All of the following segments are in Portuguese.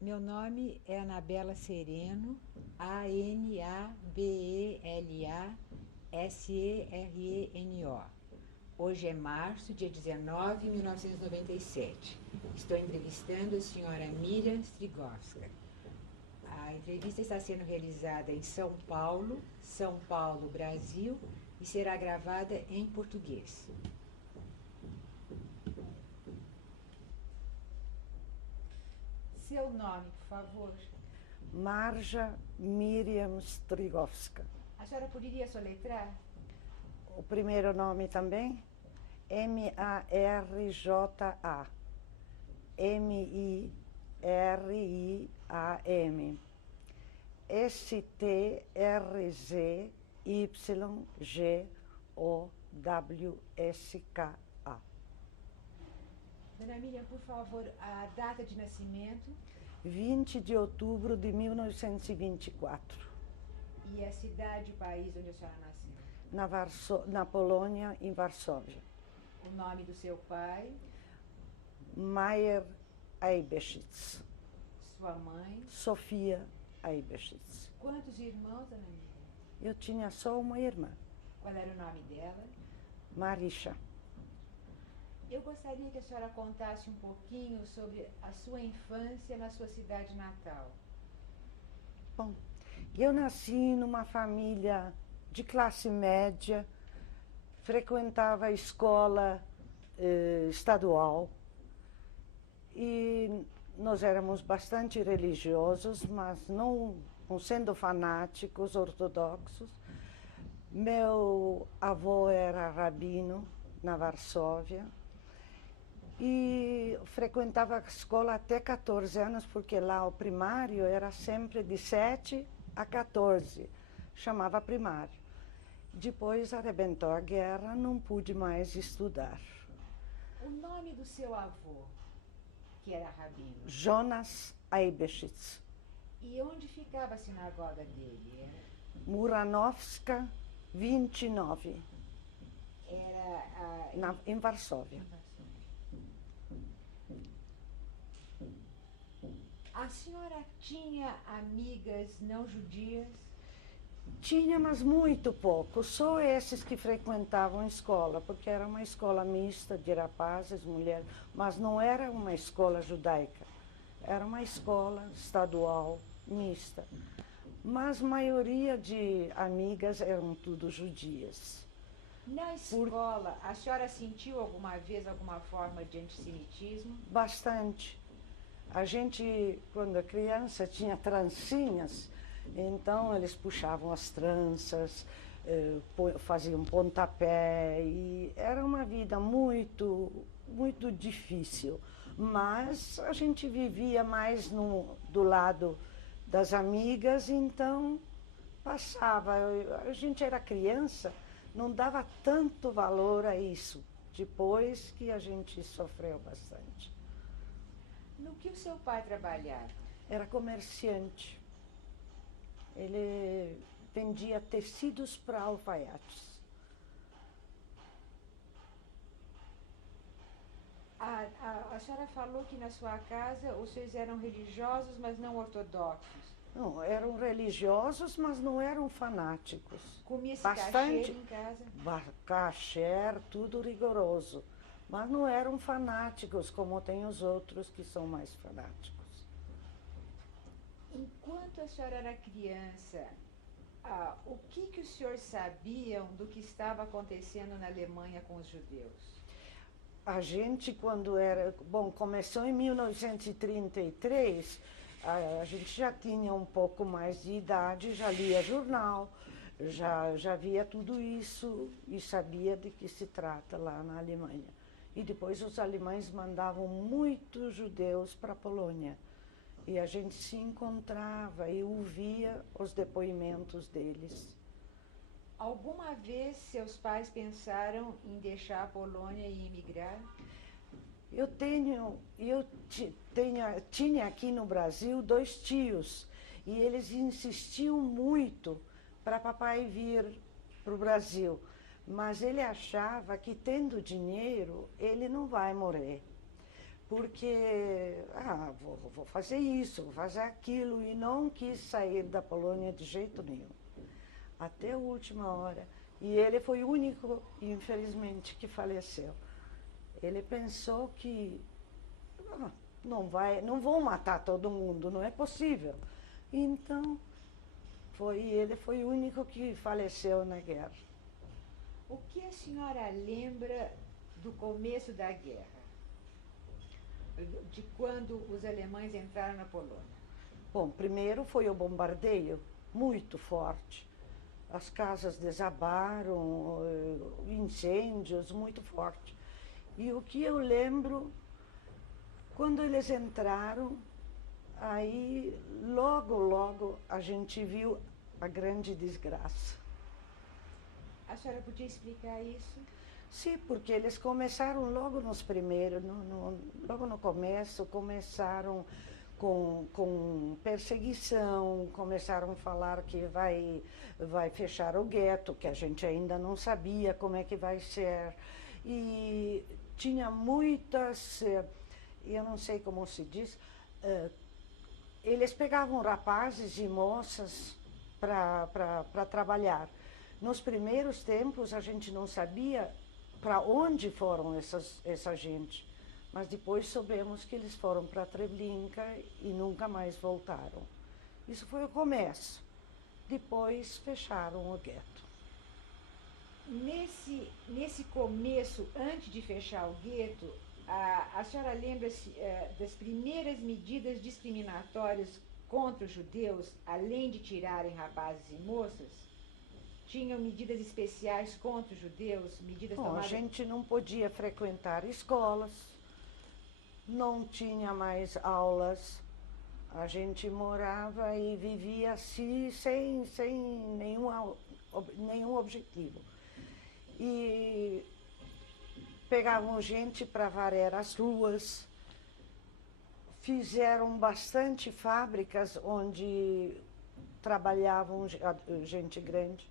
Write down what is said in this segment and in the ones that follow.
Meu nome é Anabela Sereno, Anabela Sereno. Hoje é março, dia 19 de 1997. Estou entrevistando a senhora Miriam Strigovska. A entrevista está sendo realizada em São Paulo, Brasil, e será gravada em português. Seu nome, por favor. Marja Miriam Strigovska. A senhora poderia soletrar? O primeiro nome também? Marja. Miriam. Stryzywska. Dona Miriam, por favor, a data de nascimento 20 de outubro de 1924. e a cidade e o país onde a senhora nasceu. Na Polônia, em Varsóvia. O nome do seu pai, Mayer Eibeshitz. sua mãe. Sofia Eibeshitz. Quantos irmãos, Dona Miriam? Eu tinha só uma irmã, Qual era o nome dela? Marisha. Eu gostaria que a senhora contasse um pouquinho sobre a sua infância na sua cidade natal. Bom, eu nasci numa família de classe média, frequentava a escola estadual e nós éramos bastante religiosos, mas não sendo fanáticos ortodoxos. Meu avô era rabino na Varsóvia e frequentava a escola até 14 anos, porque lá o primário era sempre de 7 a 14, chamava primário. Depois arrebentou a guerra, não pude mais estudar. O nome do seu avô, que era rabino, Jonas Eibeshitz, e onde ficava a sinagoga dele? Muranovska, 29, Era em Varsóvia. A senhora tinha amigas não judias? Tinha, mas muito pouco, só esses que frequentavam a escola, porque era uma escola mista de rapazes, mulheres, mas não era uma escola judaica, era uma escola estadual mista. Mas a maioria de amigas eram tudo judias. Na escola, a senhora sentiu alguma vez alguma forma de antissemitismo? Bastante. A gente, quando era criança, tinha trancinhas, então eles puxavam as tranças, faziam pontapé, e era uma vida muito, muito difícil. Mas a gente vivia mais do lado das amigas, então passava. A gente era criança, não dava tanto valor a isso. Depois que a gente sofreu bastante. No que o seu pai trabalhava? Era comerciante. Ele vendia tecidos para alfaiates. A senhora falou que na sua casa os seus eram religiosos, mas não ortodoxos. Não, eram religiosos, mas não eram fanáticos. Comia-se Bastante kasher em casa? kasher, tudo rigoroso. Mas não eram fanáticos, como tem os outros que são mais fanáticos. Enquanto a senhora era criança, o que os senhores sabiam do que estava acontecendo na Alemanha com os judeus? A gente, quando era... Bom, começou em 1933, a gente já tinha um pouco mais de idade, já lia jornal, já via tudo isso e sabia de que se trata lá na Alemanha. E depois os alemães mandavam muitos judeus para a Polônia. E a gente se encontrava e ouvia os depoimentos deles. Alguma vez seus pais pensaram em deixar a Polônia e emigrar? Tinha aqui no Brasil 2 tios e eles insistiam muito para papai vir para o Brasil. Mas ele achava que tendo dinheiro ele não vai morrer. porque vou fazer isso, vou fazer aquilo, e não quis sair da Polônia de jeito nenhum, até a última hora. E ele foi o único, infelizmente, que faleceu. Ele pensou que não vão matar todo mundo, não é possível. Então, ele foi o único que faleceu na guerra. O que a senhora lembra do começo da guerra? De quando os alemães entraram na Polônia? Bom, primeiro foi o bombardeio, muito forte. As casas desabaram, incêndios muito fortes. E o que eu lembro, quando eles entraram, aí logo a gente viu a grande desgraça. A senhora podia explicar isso? Sim, porque eles começaram logo nos primeiros, logo no começo, começaram com perseguição, começaram a falar que vai fechar o gueto, que a gente ainda não sabia como é que vai ser. E tinha muitas, eu não sei como se diz, eles pegavam rapazes e moças para trabalhar. Nos primeiros tempos a gente não sabia para onde foram essa gente, mas depois soubemos que eles foram para Treblinka e nunca mais voltaram. Isso foi o começo. Depois fecharam o gueto. Nesse começo, antes de fechar o gueto, a senhora lembra-se das primeiras medidas discriminatórias contra os judeus, além de tirarem rapazes e moças? Tinham medidas especiais contra os judeus? Tomadas... A gente não podia frequentar escolas, não tinha mais aulas, a gente morava e vivia assim sem nenhum objetivo. E pegavam gente para varrer as ruas, fizeram bastante fábricas onde trabalhavam gente grande,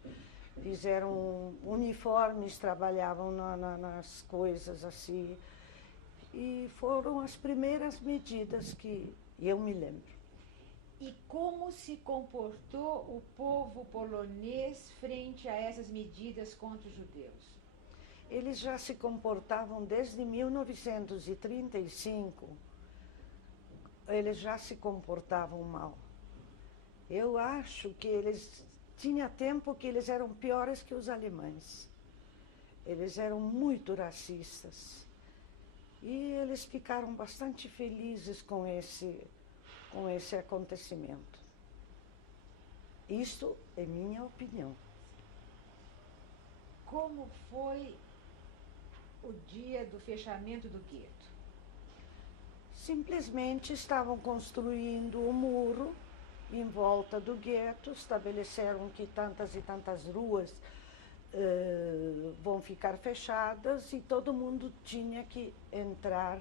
fizeram uniformes, trabalhavam nas coisas assim. E foram as primeiras medidas que eu me lembro. E como se comportou o povo polonês frente a essas medidas contra os judeus? Eles já se comportavam desde 1935, eles já se comportavam mal. Eu acho que tinha tempo que eles eram piores que os alemães. Eles eram muito racistas. E eles ficaram bastante felizes com esse acontecimento. Isto é minha opinião. Como foi o dia do fechamento do gueto? Simplesmente estavam construindo um muro em volta do gueto, estabeleceram que tantas e tantas ruas vão ficar fechadas e todo mundo tinha que entrar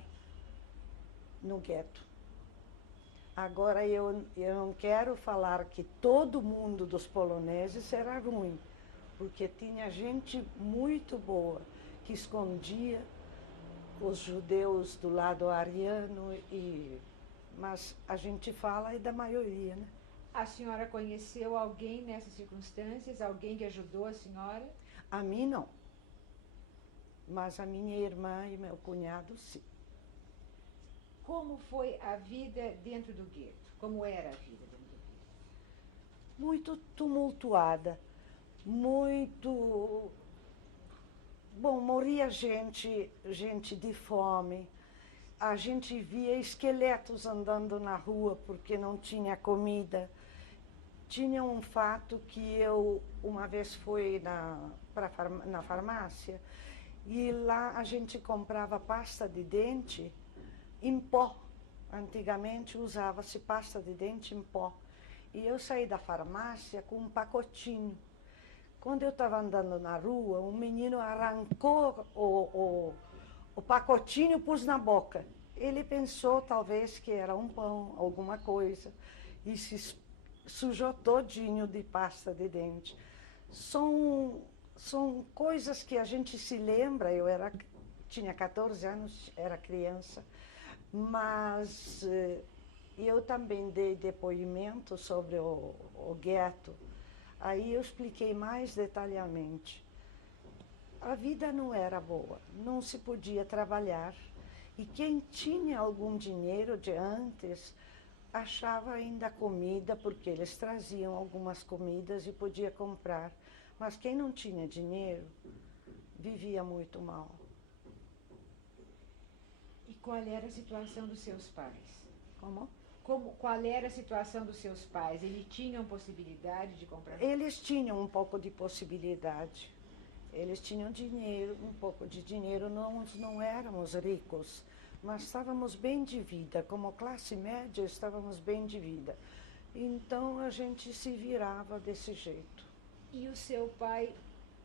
no gueto. Agora, eu não quero falar que todo mundo dos poloneses era ruim, porque tinha gente muito boa que escondia os judeus do lado ariano, mas a gente fala da maioria, né? A senhora conheceu alguém nessas circunstâncias? Alguém que ajudou a senhora? A mim, não. Mas a minha irmã e meu cunhado, sim. Como foi a vida dentro do gueto? Como era a vida dentro do gueto? Muito tumultuada, muito... Bom, morria gente de fome. A gente via esqueletos andando na rua porque não tinha comida. Tinha um fato que eu uma vez fui na farmácia e lá a gente comprava pasta de dente em pó. Antigamente usava-se pasta de dente em pó. E eu saí da farmácia com um pacotinho. Quando eu estava andando na rua, um menino arrancou o pacotinho e pôs na boca. Ele pensou talvez que era um pão, alguma coisa, e se sujou todinho de pasta de dente. São coisas que a gente se lembra. Eu tinha 14 anos, era criança, Mas eu também dei depoimento sobre o gueto. Aí eu expliquei mais detalhadamente. A vida não era boa, não se podia trabalhar. E quem tinha algum dinheiro de antes achava ainda comida, porque eles traziam algumas comidas e podia comprar. Mas quem não tinha dinheiro vivia muito mal. E qual era a situação dos seus pais? Como? Qual era a situação dos seus pais? Eles tinham possibilidade de comprar? Eles tinham um pouco de possibilidade. Eles tinham dinheiro, um pouco de dinheiro. Nós não éramos ricos, mas estávamos bem de vida. Como classe média, estávamos bem de vida. Então a gente se virava desse jeito. E o seu pai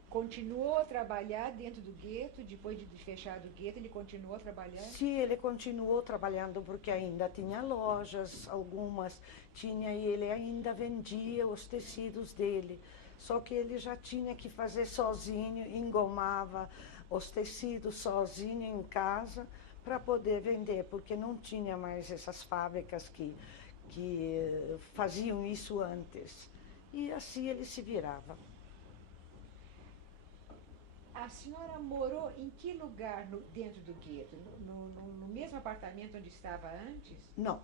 continuou a trabalhar dentro do gueto? Depois de fechado o gueto, ele continuou trabalhando? Sim, ele continuou trabalhando porque ainda tinha lojas, algumas tinha, e ele ainda vendia os tecidos dele. Só que ele já tinha que fazer sozinho, engomava os tecidos sozinho em casa para poder vender, porque não tinha mais essas fábricas que faziam isso antes. E assim ele se virava. A senhora morou em que lugar dentro do gueto? No mesmo apartamento onde estava antes? Não.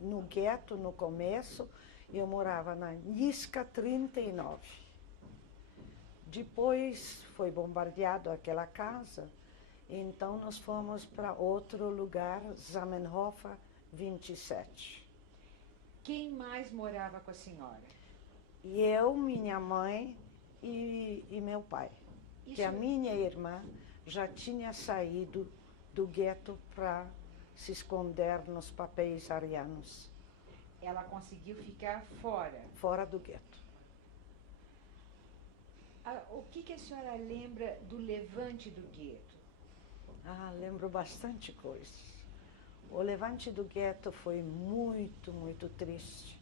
No gueto, no começo, eu morava na Nisca 39. Depois foi bombardeado aquela casa, então nós fomos para outro lugar, Zamenhof 27. Quem mais morava com a senhora? Eu, minha mãe e meu pai. Que a minha irmã já tinha saído do gueto para se esconder nos papéis arianos. Ela conseguiu ficar fora? Fora do gueto. O que a senhora lembra do levante do gueto? Lembro bastante coisas. O levante do gueto foi muito, muito triste.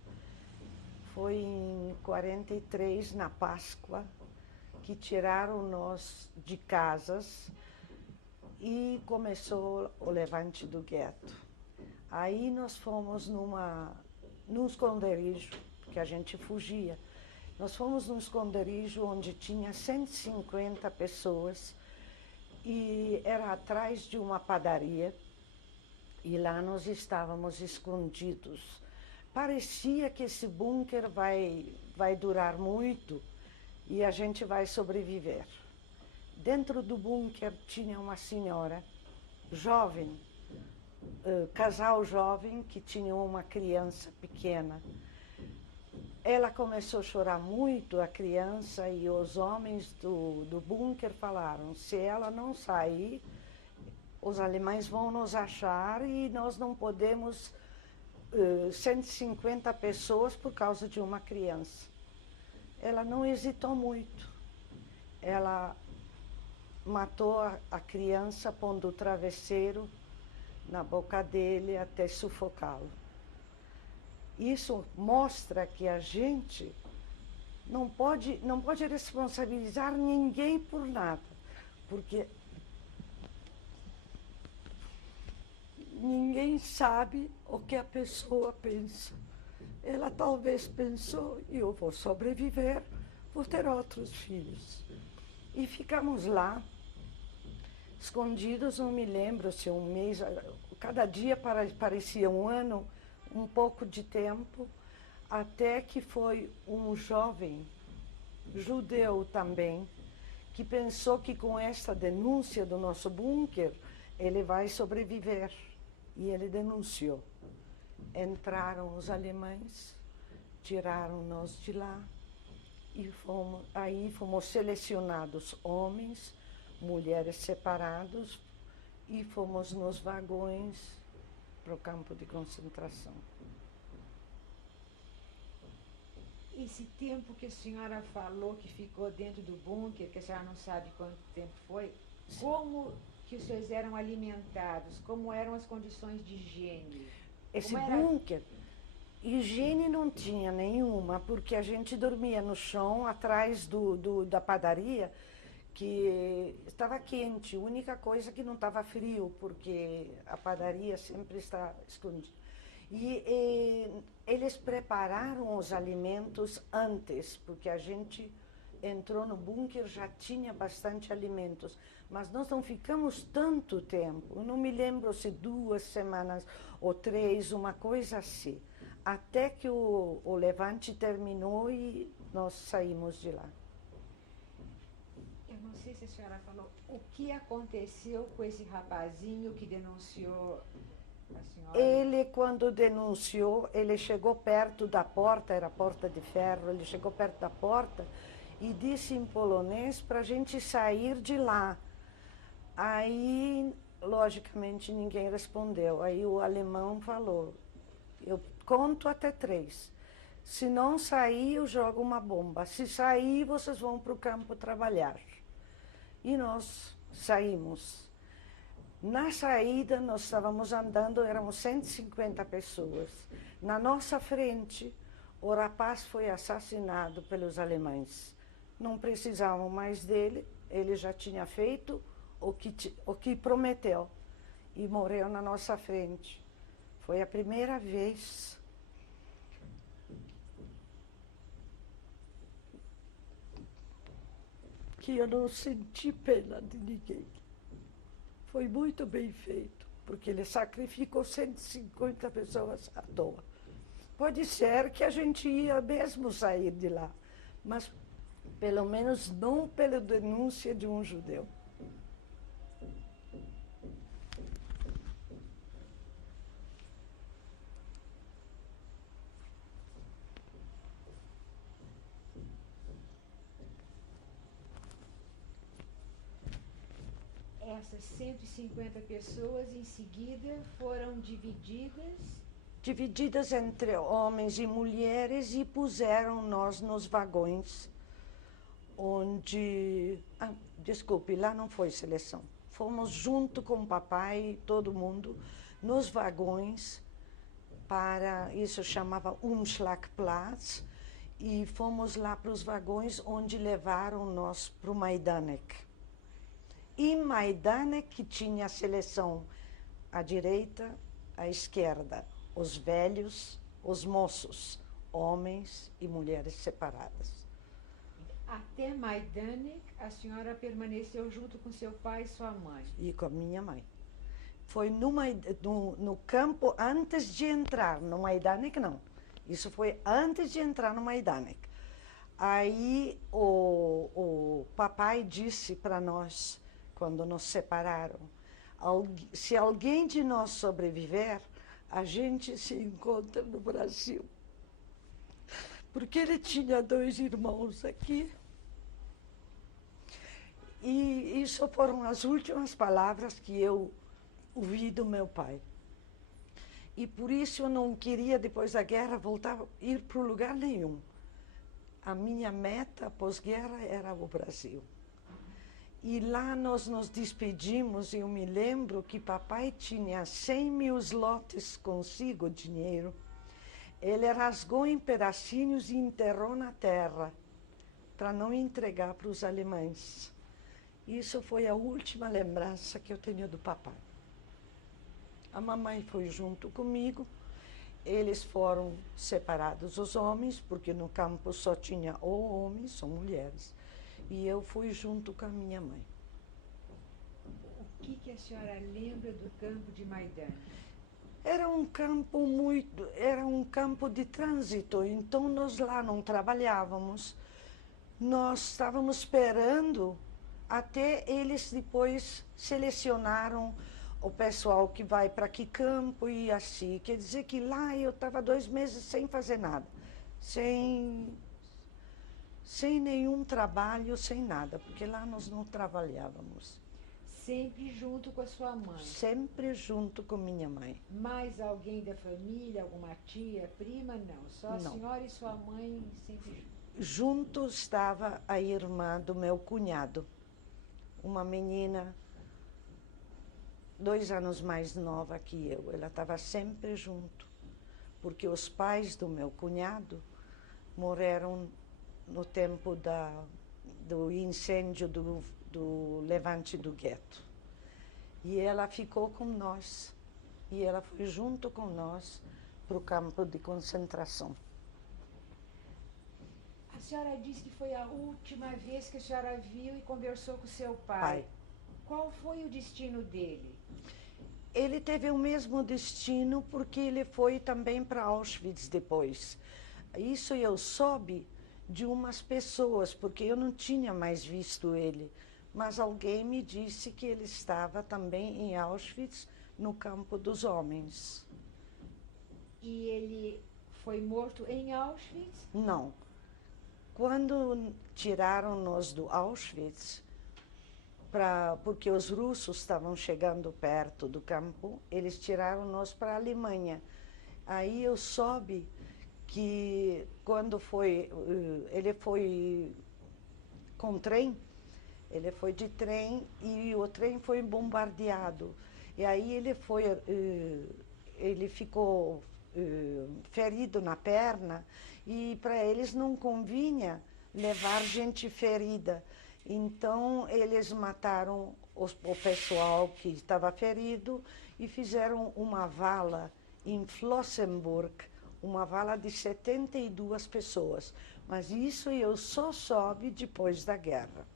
Foi em 43, na Páscoa, que tiraram nós de casas e começou o levante do gueto. Aí nós fomos num esconderijo, que a gente fugia. Nós fomos num esconderijo onde tinha 150 pessoas e era atrás de uma padaria e lá nós estávamos escondidos. Parecia que esse bunker vai durar muito e a gente vai sobreviver. Dentro do bunker tinha uma senhora jovem, casal jovem, que tinha uma criança pequena. Ela começou a chorar muito, a criança, e os homens do bunker falaram, se ela não sair, os alemães vão nos achar e nós não podemos 150 pessoas por causa de uma criança. Ela não hesitou muito. Ela matou a criança pondo o travesseiro na boca dele até sufocá-lo. Isso mostra que a gente não pode responsabilizar ninguém por nada, porque ninguém sabe o que a pessoa pensa. Ela talvez pensou, eu vou sobreviver, vou ter outros filhos. E ficamos lá, escondidos, não me lembro se um mês, cada dia parecia um ano, um pouco de tempo, até que foi um jovem, judeu também, que pensou que com essa denúncia do nosso bunker, ele vai sobreviver. E ele denunciou. Entraram os alemães, tiraram-nos de lá, e aí fomos selecionados homens, mulheres separados, e fomos nos vagões para o campo de concentração. Esse tempo que a senhora falou que ficou dentro do bunker, que a senhora não sabe quanto tempo foi, como que os senhores eram alimentados? Como eram as condições de higiene? Esse bunker, higiene não tinha nenhuma, porque a gente dormia no chão, atrás da padaria, que estava quente, a única coisa que não estava frio, porque a padaria sempre está escondida. Eles prepararam os alimentos antes, porque a gente entrou no bunker, já tinha bastante alimentos, mas nós não ficamos tanto tempo, eu não me lembro se 2 semanas ou 3, uma coisa assim, até que o levante terminou e nós saímos de lá. Eu não sei se a senhora falou, o que aconteceu com esse rapazinho que denunciou a senhora? Ele, quando denunciou, ele chegou perto da porta, era porta de ferro, ele chegou perto da porta e disse em polonês para a gente sair de lá. Aí, logicamente, ninguém respondeu. Aí o alemão falou, eu conto até 3. Se não sair, eu jogo uma bomba. Se sair, vocês vão para o campo trabalhar. E nós saímos. Na saída, nós estávamos andando, éramos 150 pessoas. Na nossa frente, o rapaz foi assassinado pelos alemães. Não precisavam mais dele, ele já tinha feito o que prometeu e morreu na nossa frente. Foi a primeira vez que eu não senti pena de ninguém. Foi muito bem feito, porque ele sacrificou 150 pessoas à toa. Pode ser que a gente ia mesmo sair de lá, mas pelo menos não pela denúncia de um judeu. Essas 150 pessoas, em seguida, foram divididas entre homens e mulheres e puseram nós nos vagões onde... desculpe, lá não foi seleção. Fomos junto com o papai, todo mundo, nos vagões para... Isso chamava Umschlagplatz. E fomos lá para os vagões onde levaram nós para o Majdanek. E Majdanek, que tinha a seleção à direita, à esquerda, os velhos, os moços, homens e mulheres separadas. Até Majdanek, a senhora permaneceu junto com seu pai e sua mãe? E com a minha mãe. Foi no campo antes de entrar, no Majdanek não. Isso foi antes de entrar no Majdanek. Aí o papai disse para nós, quando nos separaram, se alguém de nós sobreviver, a gente se encontra no Brasil. Porque ele tinha 2 irmãos aqui. E isso foram as últimas palavras que eu ouvi do meu pai. E por isso eu não queria, depois da guerra, voltar a ir para lugar nenhum. A minha meta pós-guerra era o Brasil. E lá nós nos despedimos, e eu me lembro que papai tinha 100.000 zlotys consigo, dinheiro. Ele rasgou em pedacinhos e enterrou na terra, para não entregar para os alemães. Isso foi a última lembrança que eu tenho do papai. A mamãe foi junto comigo, eles foram separados, os homens, porque no campo só tinha ou homens ou mulheres. E eu fui junto com a minha mãe. O que a senhora lembra do campo de Majdanek? Era um campo de trânsito, então nós lá não trabalhávamos. Nós estávamos esperando até eles depois selecionaram o pessoal que vai para que campo e assim. Quer dizer que lá eu estava 2 meses sem fazer nada, sem nenhum trabalho, sem nada, porque lá nós não trabalhávamos. Sempre junto com a sua mãe? Sempre junto com minha mãe. Mais alguém da família, alguma tia, prima? Não, só a senhora e sua mãe sempre juntos? Junto estava a irmã do meu cunhado, uma menina 2 anos mais nova que eu. Ela estava sempre junto, porque os pais do meu cunhado morreram no tempo do incêndio do levante do gueto. E ela ficou com nós. E ela foi junto com nós para o campo de concentração. A senhora disse que foi a última vez que a senhora viu e conversou com seu pai. Qual foi o destino dele? Ele teve o mesmo destino porque ele foi também para Auschwitz depois. Isso eu soube de umas pessoas, porque eu não tinha mais visto ele. Mas alguém me disse que ele estava também em Auschwitz, no campo dos homens. E ele foi morto em Auschwitz? Não. Quando tiraram-nos do Auschwitz, porque os russos estavam chegando perto do campo, eles tiraram-nos para a Alemanha. Aí eu soube que quando ele foi com trem, ele foi de trem e o trem foi bombardeado. E aí ele ficou ferido na perna e para eles não convinha levar gente ferida. Então eles mataram o pessoal que estava ferido e fizeram uma vala em Flossenburg, uma vala de 72 pessoas. Mas isso eu só soube depois da guerra.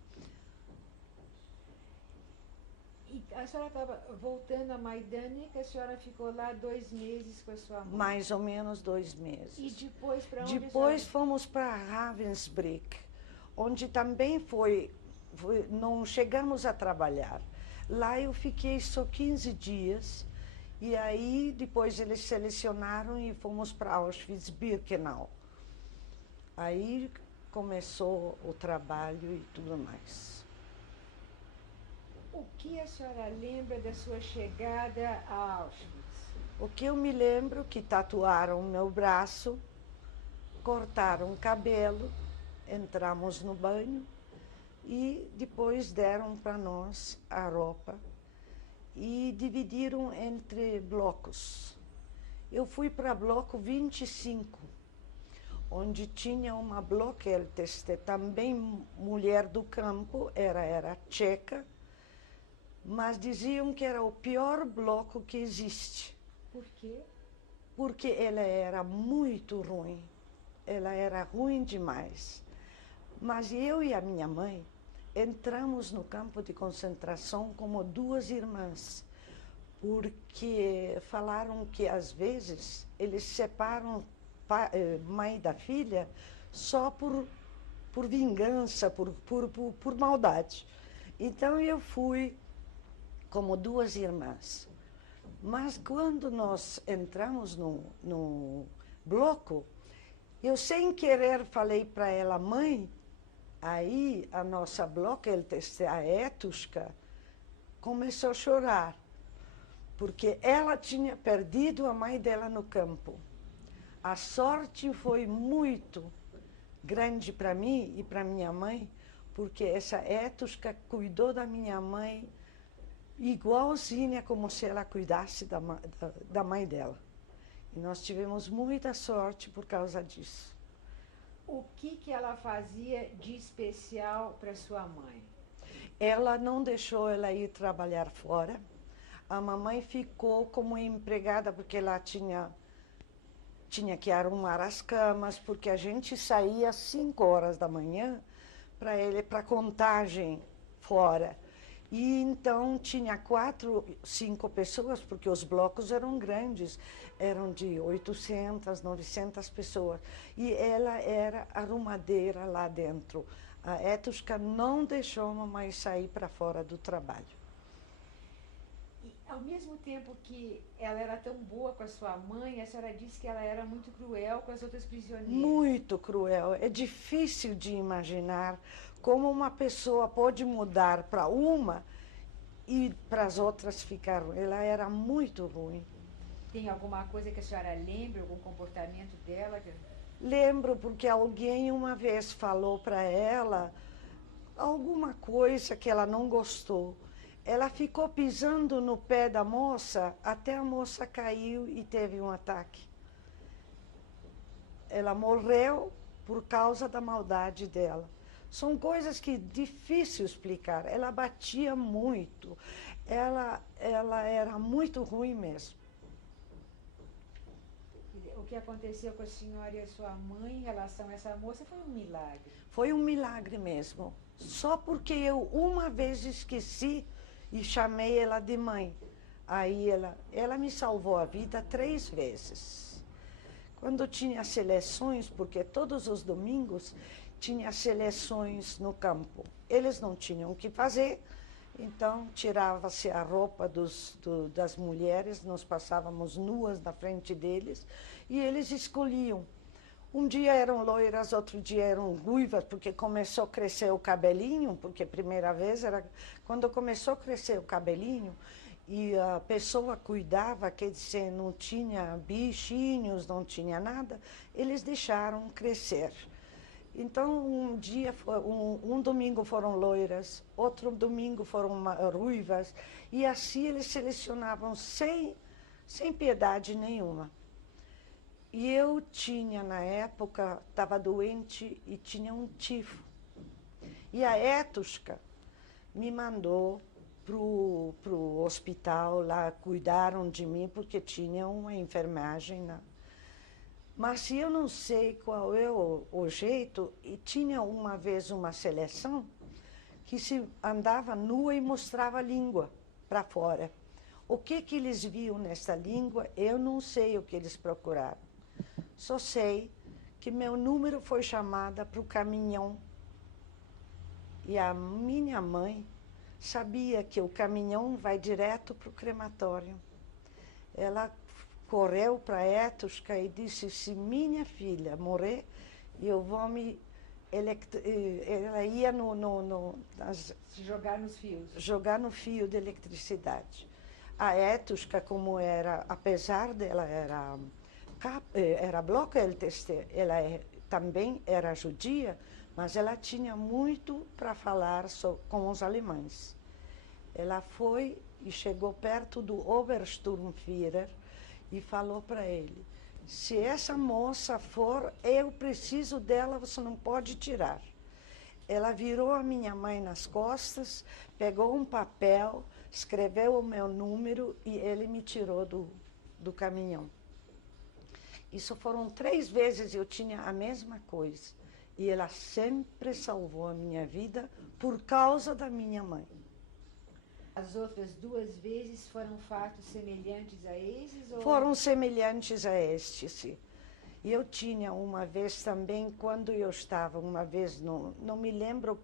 E a senhora estava voltando a Majdanek, a senhora ficou lá 2 meses com a sua mãe? Mais ou menos 2 meses. E depois para onde? Depois fomos para Ravensbrück, onde também não chegamos a trabalhar. Lá eu fiquei só 15 dias, e aí depois eles selecionaram e fomos para Auschwitz-Birkenau. Aí começou o trabalho e tudo mais. O que a senhora lembra da sua chegada a Auschwitz? O que eu me lembro que tatuaram meu braço, cortaram o cabelo, entramos no banho e depois deram para nós a roupa e dividiram entre blocos. Eu fui para bloco 25, onde tinha uma blockälteste, também mulher do campo, era tcheca, mas diziam que era o pior bloco que existe. Por quê? Porque ela era muito ruim. Ela era ruim demais. Mas eu e a minha mãe entramos no campo de concentração como 2 irmãs, porque falaram que às vezes eles separam mãe da filha só por vingança, por maldade. Então eu fui como 2 irmãs. Mas quando nós entramos no bloco, eu sem querer falei para ela, mãe, aí a nossa blockälteste, a Etushka, começou a chorar, porque ela tinha perdido a mãe dela no campo. A sorte foi muito grande para mim e para minha mãe, porque essa Etushka cuidou da minha mãe igualzinha como se ela cuidasse da mãe dela. E nós tivemos muita sorte por causa disso. O que ela fazia de especial para sua mãe? Ela não deixou ela ir trabalhar fora. A mamãe ficou como empregada porque ela tinha que arrumar as camas, porque a gente saía às 5 horas da manhã para contagem fora. E então tinha 4, 5 pessoas, porque os blocos eram grandes, eram de 800, 900 pessoas. E ela era arrumadeira lá dentro. A Etushka não deixou a mamãe sair para fora do trabalho. E, ao mesmo tempo que ela era tão boa com a sua mãe, a senhora disse que ela era muito cruel com as outras prisioneiras. Muito cruel. É difícil de imaginar como uma pessoa pode mudar para uma e para as outras ficaram. Ela era muito ruim. Tem alguma coisa que a senhora lembra, algum comportamento dela? Lembro porque alguém uma vez falou para ela alguma coisa que ela não gostou. Ela ficou pisando no pé da moça até a moça caiu e teve um ataque. Ela morreu por causa da maldade dela. São coisas que é difícil explicar. Ela batia muito, ela era muito ruim mesmo. O que aconteceu com a senhora e a sua mãe em relação a essa moça foi um milagre. Foi um milagre mesmo. Só porque eu uma vez esqueci e chamei ela de mãe. Aí ela me salvou a vida 3 vezes. Quando tinha seleções, porque todos os domingos tinha seleções no campo. Eles não tinham o que fazer, então tirava-se a roupa das mulheres, nós passávamos nuas na frente deles e eles escolhiam. Um dia eram loiras, outro dia eram ruivas, porque começou a crescer o cabelinho, porque a primeira vez era quando começou a crescer o cabelinho e a pessoa cuidava, quer dizer, não tinha bichinhos, não tinha nada, eles deixaram crescer. Então, um domingo foram loiras, outro domingo foram ruivas, e assim eles selecionavam sem piedade nenhuma. E eu tinha, na época, estava doente e tinha um tifo. E a Etushka me mandou para o hospital, lá cuidaram de mim, porque tinha uma enfermagem. Mas eu não sei qual é o jeito, e tinha uma vez uma seleção que se andava nua e mostrava a língua para fora. O que eles viam nessa língua, eu não sei o que eles procuraram. Só sei que meu número foi chamada para o caminhão. E a minha mãe sabia que o caminhão vai direto para o crematório. Ela correu para Etushka e disse, se minha filha morrer, eu vou me... Ela ia Se jogar nos fios. Jogar no fio de eletricidade. A Etushka, como era, apesar dela era bloco LTST, ela também era judia, mas ela tinha muito para falar com os alemães. Ela foi e chegou perto do Obersturmführer e falou para ele, se essa moça for, eu preciso dela, você não pode tirar. Ela virou a minha mãe nas costas, pegou um papel, escreveu o meu número e ele me tirou do caminhão. Isso foram 3 vezes, eu tinha a mesma coisa. E ela sempre salvou a minha vida por causa da minha mãe. As outras 2 vezes foram fatos semelhantes a esses? Ou... Foram semelhantes a este, sim. E eu tinha uma vez também, quando eu estava, uma vez, não me lembro,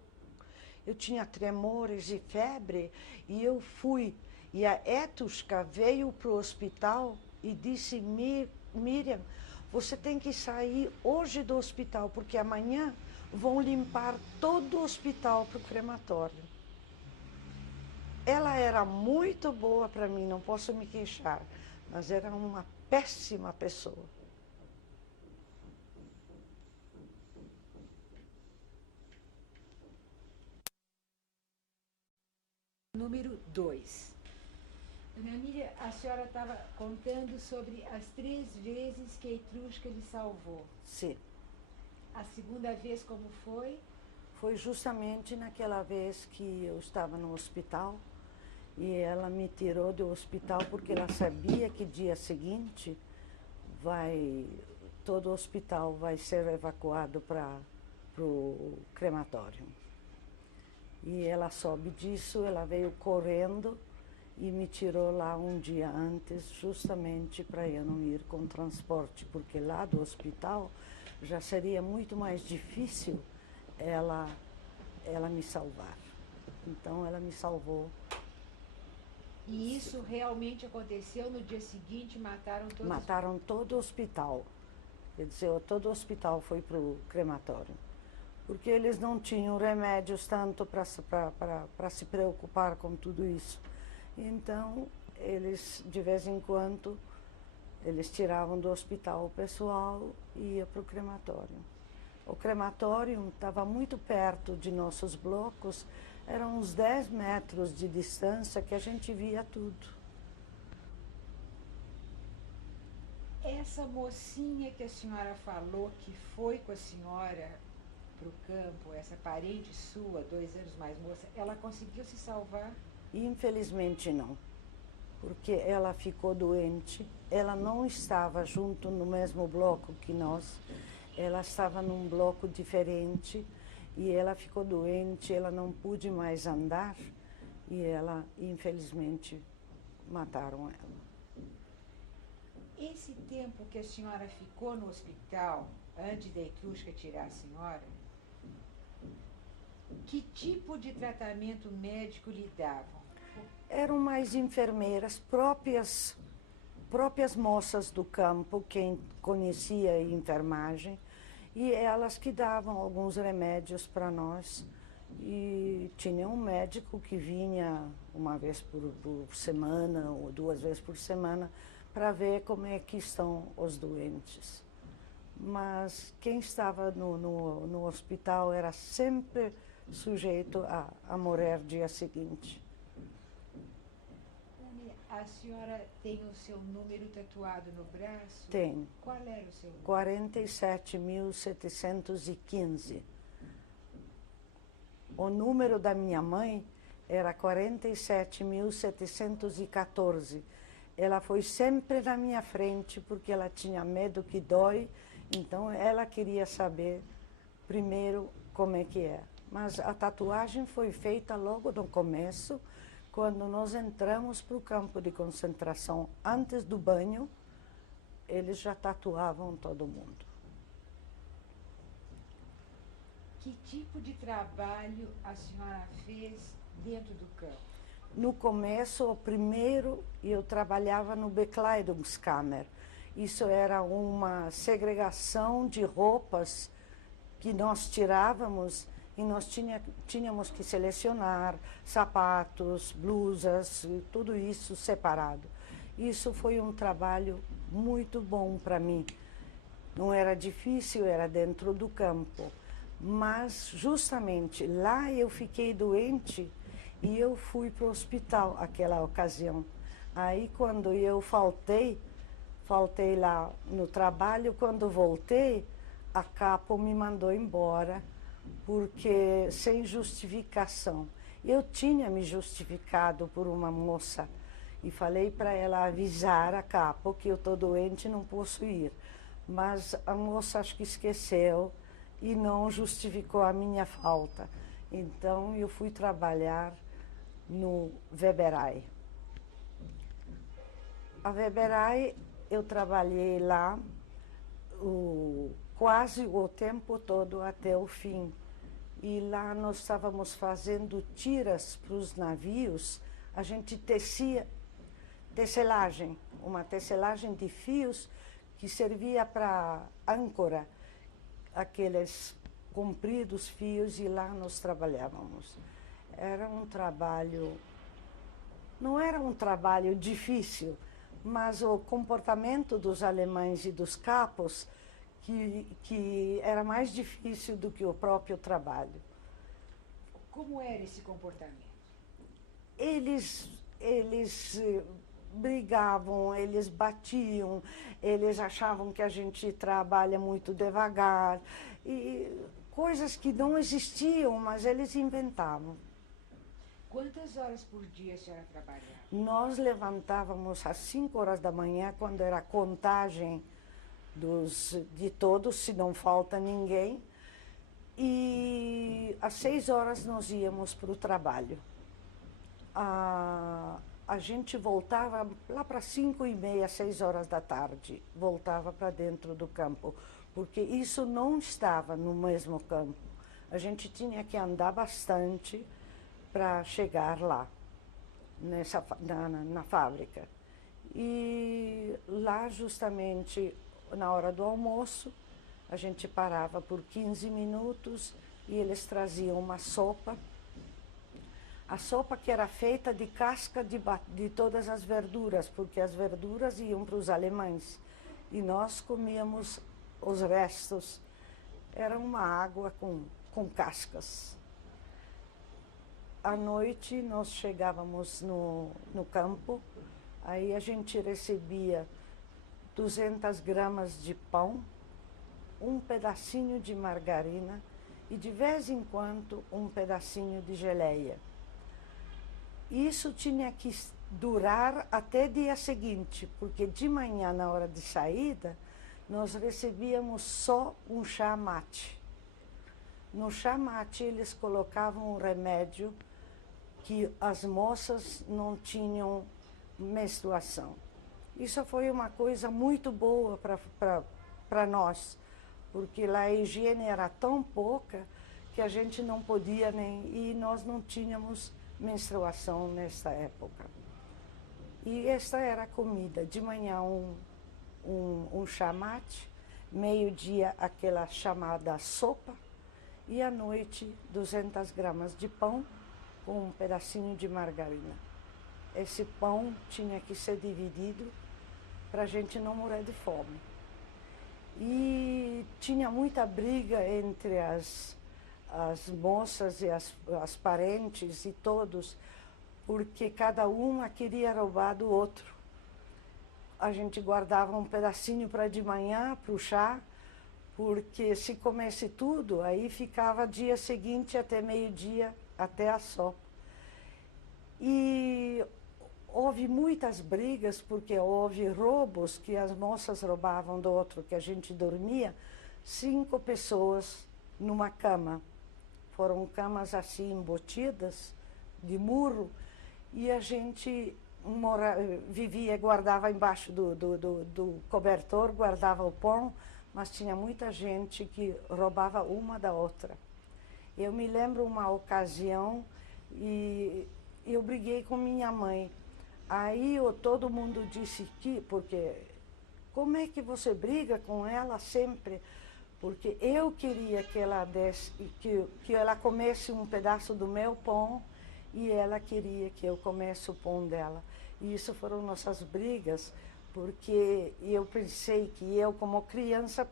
eu tinha tremores e febre, e eu fui. E a Etushka veio para o hospital e disse, Miriam, você tem que sair hoje do hospital, porque amanhã vão limpar todo o hospital para o crematório. Ela era muito boa para mim, não posso me queixar, mas era uma péssima pessoa. Número 2. Dona Miriam, a senhora estava contando sobre as 3 vezes que a Etrushka lhe salvou. Sim. A segunda vez como foi? Foi justamente naquela vez que eu estava no hospital e ela me tirou do hospital porque ela sabia que dia seguinte todo o hospital vai ser evacuado para o crematório. E ela soube disso, ela veio correndo e me tirou lá um dia antes, justamente para eu não ir com transporte, porque lá do hospital já seria muito mais difícil ela me salvar. Então ela me salvou. E isso realmente aconteceu? No dia seguinte Mataram todo o hospital. Quer dizer, todo o hospital foi para o crematório. Porque eles não tinham remédios tanto para se preocupar com tudo isso. Então, eles, de vez em quando, eles tiravam do hospital o pessoal e ia para o crematório. O crematório estava muito perto de nossos blocos, eram uns 10 metros de distância que a gente via tudo. Essa mocinha que a senhora falou que foi com a senhora para o campo, essa parente sua, 2 anos mais moça, ela conseguiu se salvar? Infelizmente não, porque ela ficou doente, ela não estava junto no mesmo bloco que nós, ela estava num bloco diferente e ela ficou doente, ela não pôde mais andar e ela, infelizmente, mataram ela. Esse tempo que a senhora ficou no hospital, antes da Etrusca tirar a senhora, que tipo de tratamento médico lhe davam? Eram mais enfermeiras, próprias moças do campo, quem conhecia a enfermagem, e elas que davam alguns remédios para nós. E tinha um médico que vinha uma vez por semana ou 2 vezes por semana para ver como é que estão os doentes. Mas quem estava no hospital era sempre sujeito a morrer dia seguinte. A senhora tem o seu número tatuado no braço? Tem. Qual era o seu número? 47.715. O número da minha mãe era 47.714. Ela foi sempre na minha frente porque ela tinha medo que dói, então ela queria saber primeiro como é que é. Mas a tatuagem foi feita logo no começo, quando nós entramos para o campo de concentração. Antes do banho, eles já tatuavam todo mundo. Que tipo de trabalho a senhora fez dentro do campo? No começo, o primeiro, eu trabalhava no Bekleidungskammer. Isso era uma segregação de roupas que nós tirávamos e nós tínhamos que selecionar sapatos, blusas, tudo isso separado. Isso foi um trabalho muito bom para mim. Não era difícil, era dentro do campo. Mas justamente lá eu fiquei doente e eu fui para o hospital aquela ocasião. Aí quando eu faltei lá no trabalho, quando voltei, a Capo me mandou embora, porque sem justificação. Eu tinha me justificado por uma moça e falei para ela avisar a Capo que eu estou doente e não posso ir. Mas a moça acho que esqueceu e não justificou a minha falta. Então eu fui trabalhar no Weberei. A Weberei, eu trabalhei lá quase o tempo todo até o fim. E lá nós estávamos fazendo tiras para os navios, a gente tecia tecelagem, uma tecelagem de fios que servia para âncora, aqueles compridos fios, e lá nós trabalhávamos. Era um trabalho, não era um trabalho difícil, mas o comportamento dos alemães e dos capos que era mais difícil do que o próprio trabalho. Como era esse comportamento? Eles brigavam, eles batiam, eles achavam que a gente trabalha muito devagar, e coisas que não existiam, mas eles inventavam. Quantas horas por dia a senhora trabalhava? Nós levantávamos às 5 horas da manhã, quando era a contagem de todos, se não falta ninguém, e às 6 horas nós íamos para o trabalho. A gente voltava lá para 5h30, 6 horas da tarde, voltava para dentro do campo, porque isso não estava no mesmo campo. A gente tinha que andar bastante para chegar lá, na fábrica. E lá, justamente, na hora do almoço, a gente parava por 15 minutos e eles traziam uma sopa. A sopa que era feita de casca de todas as verduras, porque as verduras iam para os alemães. E nós comíamos os restos. Era uma água com cascas. À noite nós chegávamos no campo, aí a gente recebia 200 gramas de pão, um pedacinho de margarina e de vez em quando um pedacinho de geleia. Isso tinha que durar até dia seguinte, porque de manhã, na hora de saída, nós recebíamos só um chá mate. No chá mate eles colocavam um remédio que as moças não tinham menstruação. Isso foi uma coisa muito boa para nós, porque lá a higiene era tão pouca que a gente não podia e nós não tínhamos menstruação nessa época. E esta era a comida. De manhã um chá mate, meio-dia aquela chamada sopa, e à noite 200 gramas de pão com um pedacinho de margarina. Esse pão tinha que ser dividido para a gente não morrer de fome. E tinha muita briga entre as moças e as parentes e todos, porque cada uma queria roubar do outro. A gente guardava um pedacinho para de manhã, para o chá, porque se comesse tudo, aí ficava dia seguinte até meio-dia, até a sopa. E houve muitas brigas, porque houve roubos que as moças roubavam do outro, que a gente dormia, 5 pessoas numa cama. Foram camas assim embutidas, de murro, e a gente vivia, guardava embaixo do cobertor, guardava o pão, mas tinha muita gente que roubava uma da outra. Eu me lembro uma ocasião e eu briguei com minha mãe. Aí todo mundo disse que, porque como é que você briga com ela sempre? Porque eu queria que ela que ela comesse um pedaço do meu pão e ela queria que eu comesse o pão dela. E isso foram nossas brigas, porque eu pensei que eu, como criança,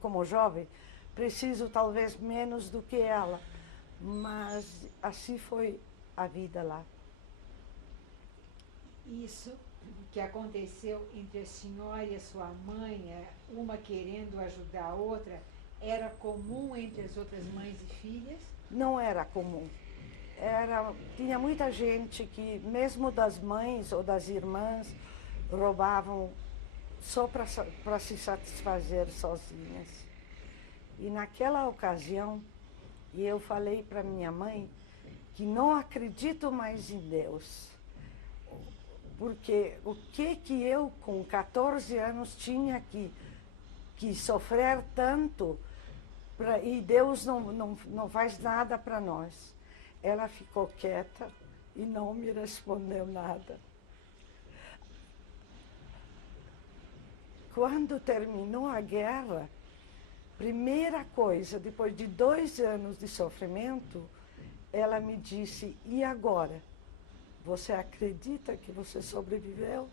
como jovem, preciso talvez menos do que ela. Mas assim foi a vida lá. Isso que aconteceu entre a senhora e a sua mãe, uma querendo ajudar a outra, era comum entre as outras mães e filhas? Não era comum. Tinha muita gente que, mesmo das mães ou das irmãs, roubavam só para se satisfazer sozinhas. E naquela ocasião, eu falei para minha mãe que não acredito mais em Deus. Porque o que eu, com 14 anos, tinha que sofrer tanto e Deus não faz nada para nós. Ela ficou quieta e não me respondeu nada. Quando terminou a guerra, primeira coisa, depois de 2 anos de sofrimento, ela me disse, e agora? Você acredita que você sobreviveu?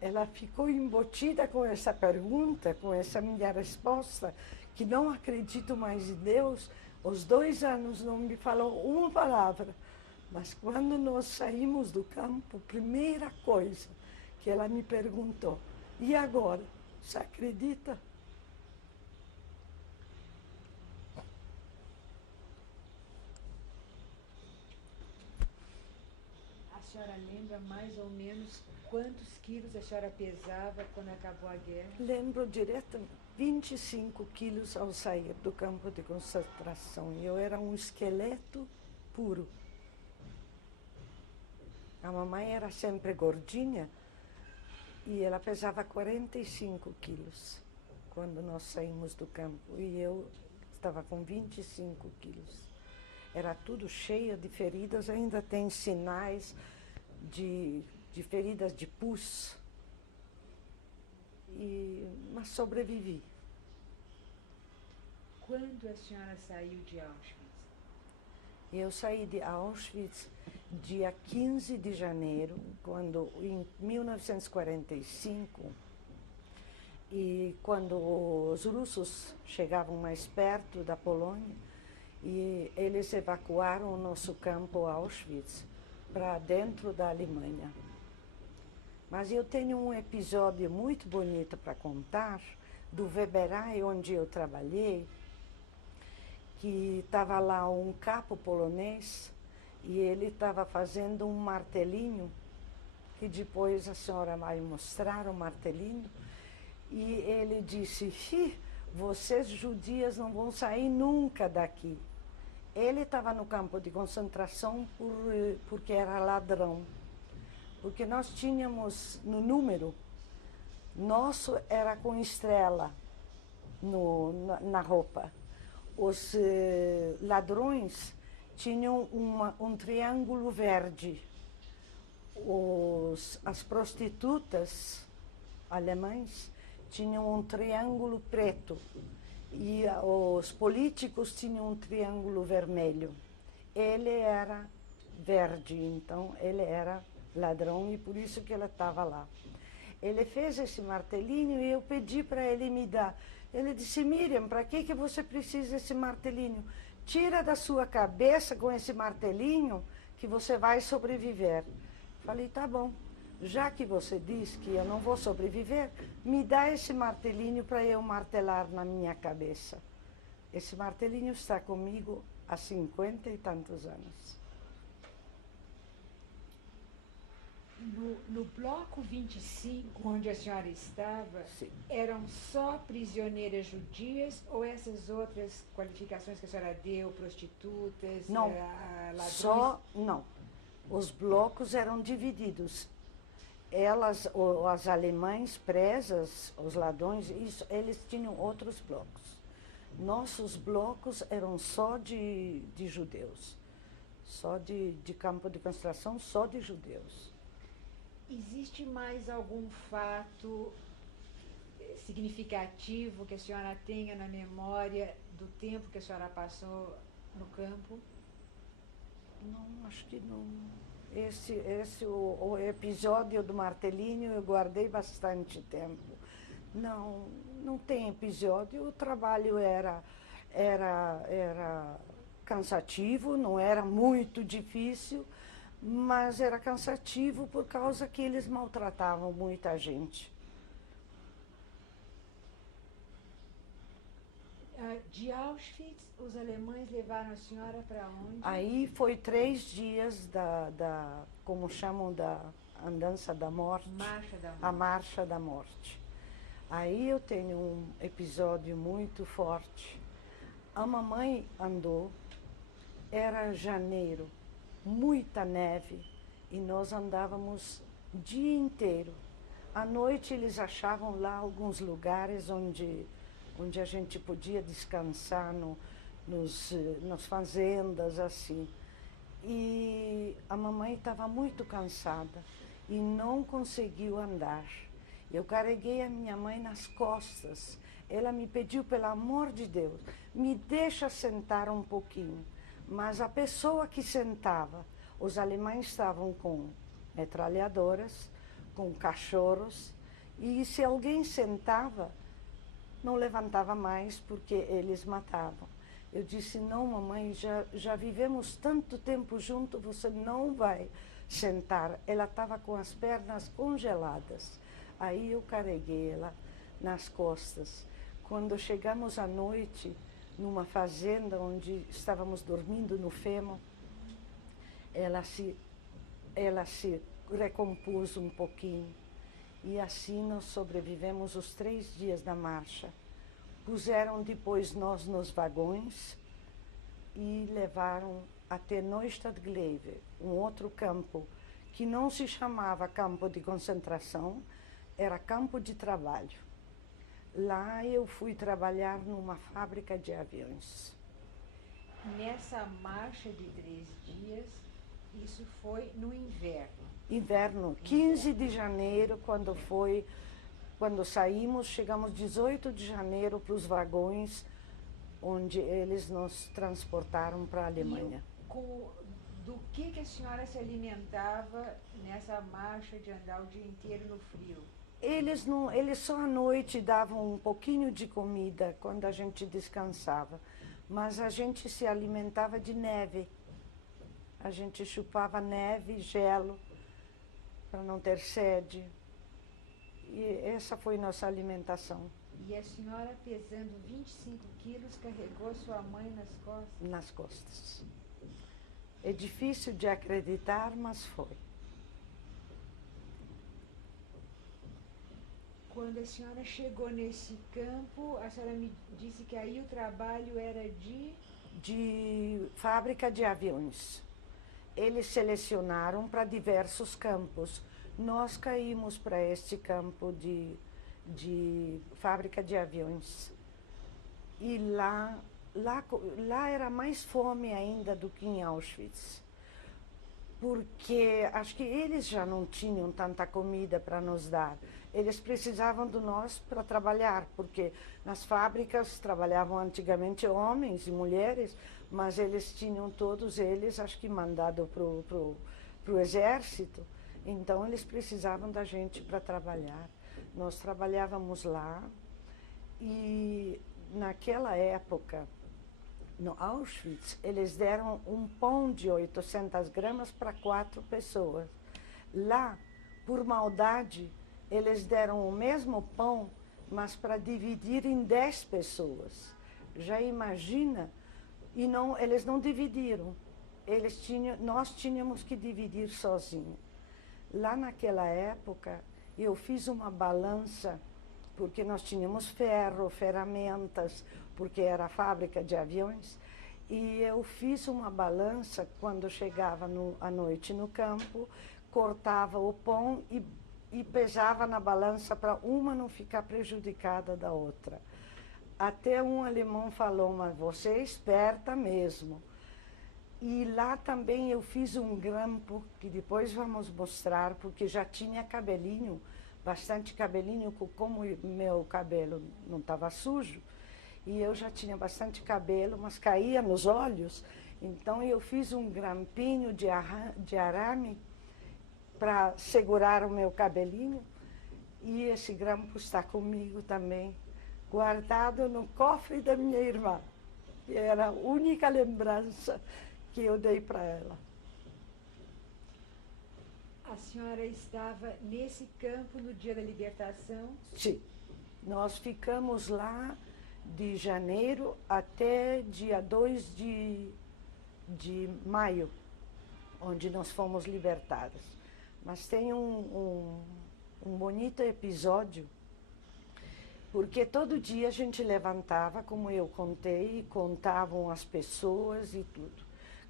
Ela ficou embutida com essa pergunta, com essa minha resposta, que não acredito mais em Deus. Os 2 anos não me falou uma palavra. Mas quando nós saímos do campo, primeira coisa que ela me perguntou, e agora? Você acredita? A senhora lembra mais ou menos quantos quilos a senhora pesava quando acabou a guerra? Lembro direto, 25 quilos ao sair do campo de concentração. Eu era um esqueleto puro. A mamãe era sempre gordinha e ela pesava 45 quilos quando nós saímos do campo. E eu estava com 25 quilos. Era tudo cheio de feridas, ainda tem sinais de feridas de pus. Mas sobrevivi. Quando a senhora saiu de Auschwitz? Eu saí de Auschwitz dia 15 de janeiro, em 1945, e quando os russos chegavam mais perto da Polônia, e eles evacuaram o nosso campo Auschwitz para dentro da Alemanha. Mas eu tenho um episódio muito bonito para contar do Weberei, onde eu trabalhei, que estava lá um capo polonês e ele estava fazendo um martelinho, que depois a senhora vai mostrar o martelinho, e ele disse: vocês judias não vão sair nunca daqui. Ele estava no campo de concentração porque era ladrão. Porque nós tínhamos, no número, nosso era com estrela na roupa. Os ladrões tinham um triângulo verde. As prostitutas alemãs tinham um triângulo preto. E os políticos tinham um triângulo vermelho. Ele era verde, então ele era ladrão e por isso que ele estava lá. Ele fez esse martelinho e eu pedi para ele me dar. Ele disse: Miriam, para que você precisa desse martelinho? Tira da sua cabeça com esse martelinho que você vai sobreviver. Falei: tá bom. Já que você diz que eu não vou sobreviver, me dá esse martelinho para eu martelar na minha cabeça. Esse martelinho está comigo há 50 e tantos anos. No bloco 25, onde a senhora estava, Sim. Eram só prisioneiras judias ou essas outras qualificações que a senhora deu, prostitutas, Não, ladrões? só não. Os blocos eram divididos. Elas, as alemães presas, os ladrões, eles tinham outros blocos. Nossos blocos eram só de judeus, só de campo de concentração, só de judeus. Existe mais algum fato significativo que a senhora tenha na memória do tempo que a senhora passou no campo? Não, acho que não. O episódio do martelinho eu guardei bastante tempo. Não tem episódio. O trabalho era cansativo, não era muito difícil, mas era cansativo por causa que eles maltratavam muita gente. De Auschwitz, os alemães levaram a senhora para onde? Aí foi 3 dias como chamam, da andança da morte. Marcha da Morte. A Marcha da Morte. Aí eu tenho um episódio muito forte. A mamãe andou, era janeiro, muita neve, e nós andávamos o dia inteiro. À noite eles achavam lá alguns lugares onde a gente podia descansar nas fazendas, assim. E a mamãe estava muito cansada e não conseguiu andar. Eu carreguei a minha mãe nas costas. Ela me pediu, pelo amor de Deus, me deixa sentar um pouquinho. Mas a pessoa que sentava, os alemães estavam com metralhadoras, com cachorros, e se alguém sentava, não levantava mais porque eles matavam. Eu disse: não, mamãe, já vivemos tanto tempo junto, você não vai sentar. Ela estava com as pernas congeladas. Aí eu carreguei ela nas costas. Quando chegamos à noite, numa fazenda onde estávamos dormindo no feno, ela se recompôs um pouquinho. E assim nós sobrevivemos os 3 dias da marcha. Puseram depois nós nos vagões e levaram até Neustadt-Glewe, um outro campo, que não se chamava campo de concentração, era campo de trabalho. Lá eu fui trabalhar numa fábrica de aviões. Nessa marcha de 3 dias, isso foi no inverno? Inverno, 15 de janeiro, quando saímos, chegamos 18 de janeiro para os vagões, onde eles nos transportaram para a Alemanha. Do que a senhora se alimentava nessa marcha de andar o dia inteiro no frio? Eles só à noite davam um pouquinho de comida quando a gente descansava, mas a gente se alimentava de neve. A gente chupava neve, gelo, para não ter sede. E essa foi nossa alimentação. E a senhora, pesando 25 quilos, carregou sua mãe nas costas? Nas costas. É difícil de acreditar, mas foi. Quando a senhora chegou nesse campo, a senhora me disse que aí o trabalho era de fábrica de aviões. Eles selecionaram para diversos campos. Nós caímos para este campo de fábrica de aviões. E lá era mais fome ainda do que em Auschwitz. Porque acho que eles já não tinham tanta comida para nos dar. Eles precisavam de nós para trabalhar, porque nas fábricas trabalhavam antigamente homens e mulheres, mas eles tinham todos eles, acho que mandado para o exército. Então eles precisavam da gente para trabalhar. Nós trabalhávamos lá e naquela época, no Auschwitz, eles deram um pão de 800 gramas para 4 pessoas. Lá, por maldade, eles deram o mesmo pão, mas para dividir em 10 pessoas. Já imagina? E não, eles não dividiram. Nós tínhamos que dividir sozinhos. Lá naquela época, eu fiz uma balança, porque nós tínhamos ferro, ferramentas, porque era fábrica de aviões, e eu fiz uma balança quando chegava à noite no campo, cortava o pão e pesava na balança para uma não ficar prejudicada da outra. Até um alemão falou, mas você é esperta mesmo. E lá também eu fiz um grampo, que depois vamos mostrar, porque já tinha cabelinho, bastante cabelinho, como meu cabelo não estava sujo, e eu já tinha bastante cabelo, mas caía nos olhos. Então eu fiz um grampinho de arame para segurar o meu cabelinho, e esse grampo está comigo também, guardado no cofre da minha irmã, que era a única lembrança que eu dei para ela. A senhora estava nesse campo no dia da libertação? Sim. Nós ficamos lá de janeiro até dia 2 de maio, onde nós fomos libertados. Mas tem um bonito episódio, porque todo dia a gente levantava, como eu contei, e contavam as pessoas e tudo.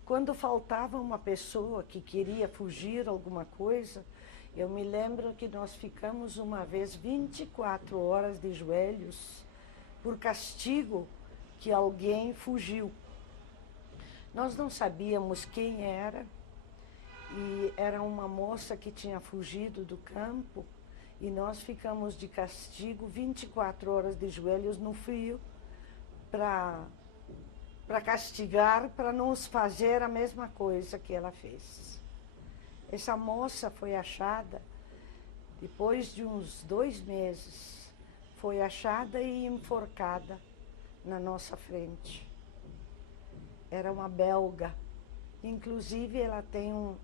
Quando faltava uma pessoa que queria fugir alguma coisa, eu me lembro que nós ficamos uma vez 24 horas de joelhos por castigo que alguém fugiu. Nós não sabíamos quem era, e era uma moça que tinha fugido do campo, e nós ficamos de castigo 24 horas de joelhos no frio para castigar, para nos fazer a mesma coisa que ela fez. Essa moça foi achada depois de uns 2 meses, foi achada e enforcada na nossa frente. Era uma belga. Inclusive ela tem um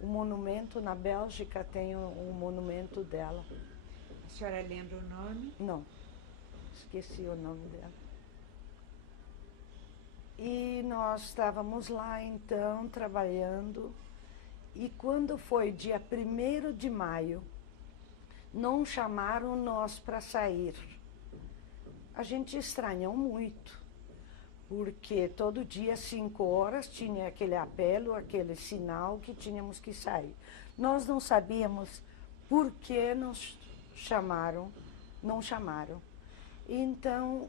monumento na Bélgica, tem um monumento dela. A senhora lembra o nome? Não, esqueci o nome dela. E nós estávamos lá então trabalhando, e quando foi dia 1º de maio, não chamaram nós para sair. A gente estranhou muito, porque todo dia, 5 horas, tinha aquele apelo, aquele sinal que tínhamos que sair. Nós não sabíamos por que nos chamaram, não chamaram. Então,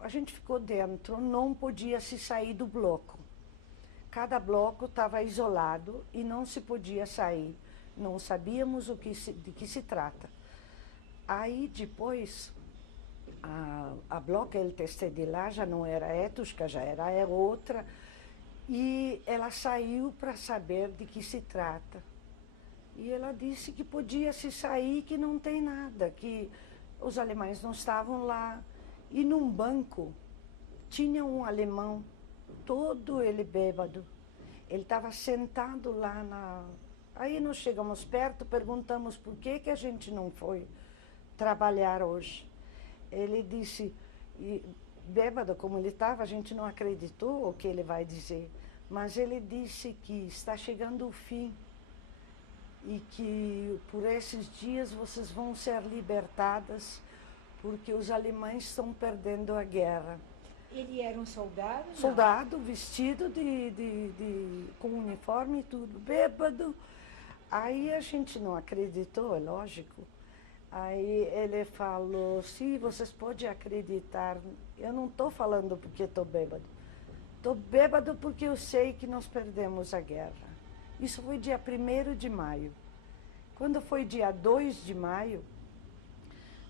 a gente ficou dentro, não podia se sair do bloco. Cada bloco estava isolado e não se podia sair. Não sabíamos de que se trata. Aí, depois, a bloca LTC de lá já não era Etushka, já era outra, e ela saiu para saber de que se trata. E ela disse que podia se sair, que não tem nada, que os alemães não estavam lá. E num banco tinha um alemão, todo ele bêbado. Ele estava sentado lá Aí nós chegamos perto, perguntamos por que a gente não foi trabalhar hoje. Ele disse, e bêbado como ele estava, a gente não acreditou o que ele vai dizer, mas ele disse que está chegando o fim e que por esses dias vocês vão ser libertadas porque os alemães estão perdendo a guerra. Ele era um soldado? Não? Soldado, vestido com uniforme e tudo, bêbado. Aí a gente não acreditou, é lógico. Aí ele falou, sim, vocês podem acreditar, eu não estou falando porque estou bêbado. Estou bêbado porque eu sei que nós perdemos a guerra. Isso foi dia 1º de maio. Quando foi dia 2 de maio,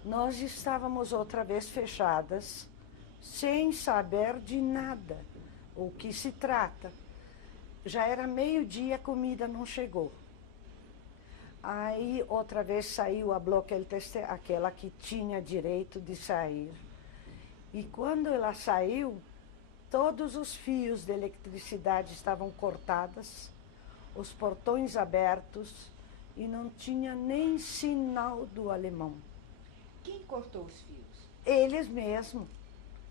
nós estávamos outra vez fechadas, sem saber de nada, o que se trata. Já era meio-dia, a comida não chegou. Aí, outra vez, saiu a Blockhelteste, aquela que tinha direito de sair. E quando ela saiu, todos os fios de eletricidade estavam cortados, os portões abertos, e não tinha nem sinal do alemão. Quem cortou os fios? Eles mesmos,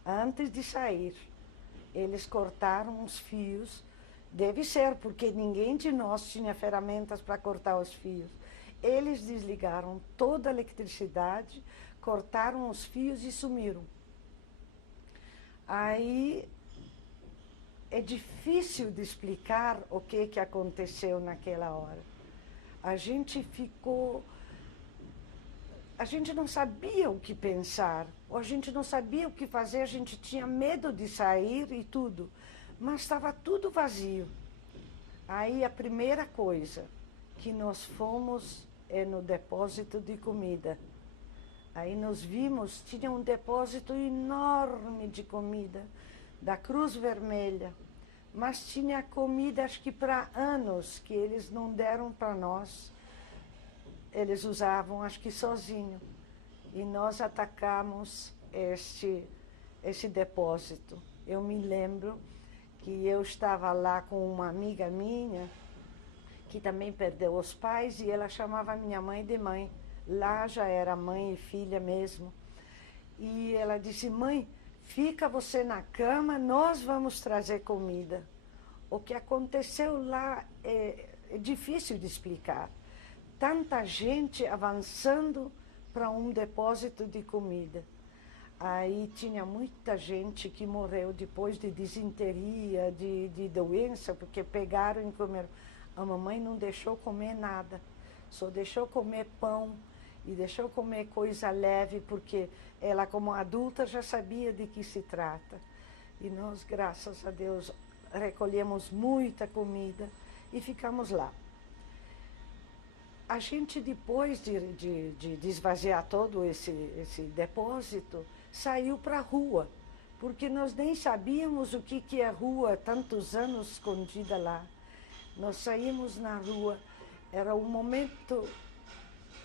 antes de sair. Eles cortaram os fios. Deve ser, porque ninguém de nós tinha ferramentas para cortar os fios. Eles desligaram toda a eletricidade, cortaram os fios e sumiram. Aí é difícil de explicar o que aconteceu naquela hora. A gente não sabia o que pensar, ou a gente não sabia o que fazer, a gente tinha medo de sair e tudo, mas estava tudo vazio. Aí a primeira coisa que nós fomos é no depósito de comida. Aí nós vimos, tinha um depósito enorme de comida da Cruz Vermelha, mas tinha comida acho que para anos que eles não deram para nós. Eles usavam acho que sozinho. E nós atacamos esse depósito. Eu me lembro que eu estava lá com uma amiga minha, que também perdeu os pais, e ela chamava a minha mãe de mãe. Lá já era mãe e filha mesmo. E ela disse, mãe, fica você na cama, nós vamos trazer comida. O que aconteceu lá é difícil de explicar. Tanta gente avançando para um depósito de comida. Aí tinha muita gente que morreu depois de disenteria, de doença, porque pegaram e comeram. A mamãe não deixou comer nada, só deixou comer pão e deixou comer coisa leve, porque ela, como adulta, já sabia de que se trata. E nós, graças a Deus, recolhemos muita comida e ficamos lá. A gente, depois de esvaziar todo esse depósito, saiu para a rua, porque nós nem sabíamos o que é rua, tantos anos escondida lá. Nós saímos na rua, era o momento,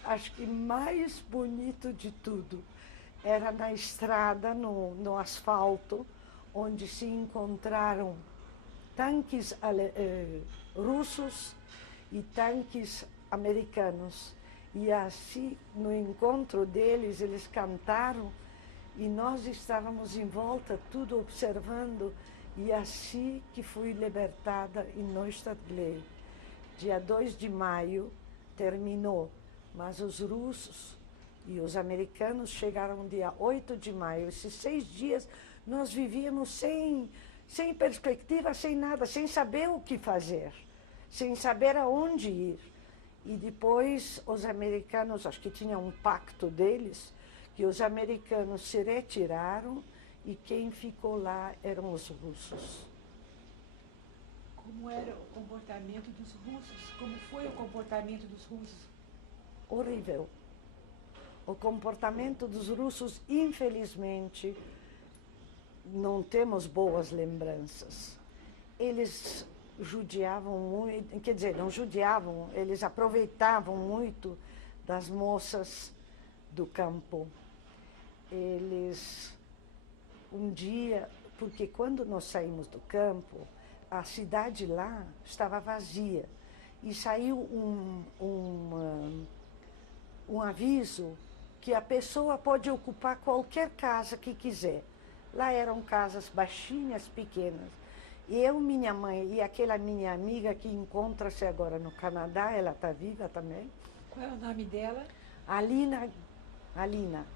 acho que mais bonito de tudo. Era na estrada, no asfalto, onde se encontraram tanques russos e tanques americanos. E assim, no encontro deles, eles cantaram e nós estávamos em volta, tudo observando, e assim que fui libertada em Neustadt Glei. Dia 2 de maio terminou, mas os russos e os americanos chegaram dia 8 de maio. Esses 6 dias nós vivíamos sem perspectiva, sem nada, sem saber o que fazer, sem saber aonde ir. E depois os americanos, acho que tinha um pacto deles, que os americanos se retiraram e quem ficou lá eram os russos. Como era o comportamento dos russos? Como foi o comportamento dos russos? Horrível. O comportamento dos russos, infelizmente, não temos boas lembranças. Eles judiavam muito, quer dizer, não judiavam, eles aproveitavam muito das moças do campo. Eles, um dia, porque quando nós saímos do campo, a cidade lá estava vazia e saiu um aviso que a pessoa pode ocupar qualquer casa que quiser. Lá eram casas baixinhas, pequenas. Eu, minha mãe e aquela minha amiga que encontra-se agora no Canadá, ela está viva também. Qual é o nome dela? Alina.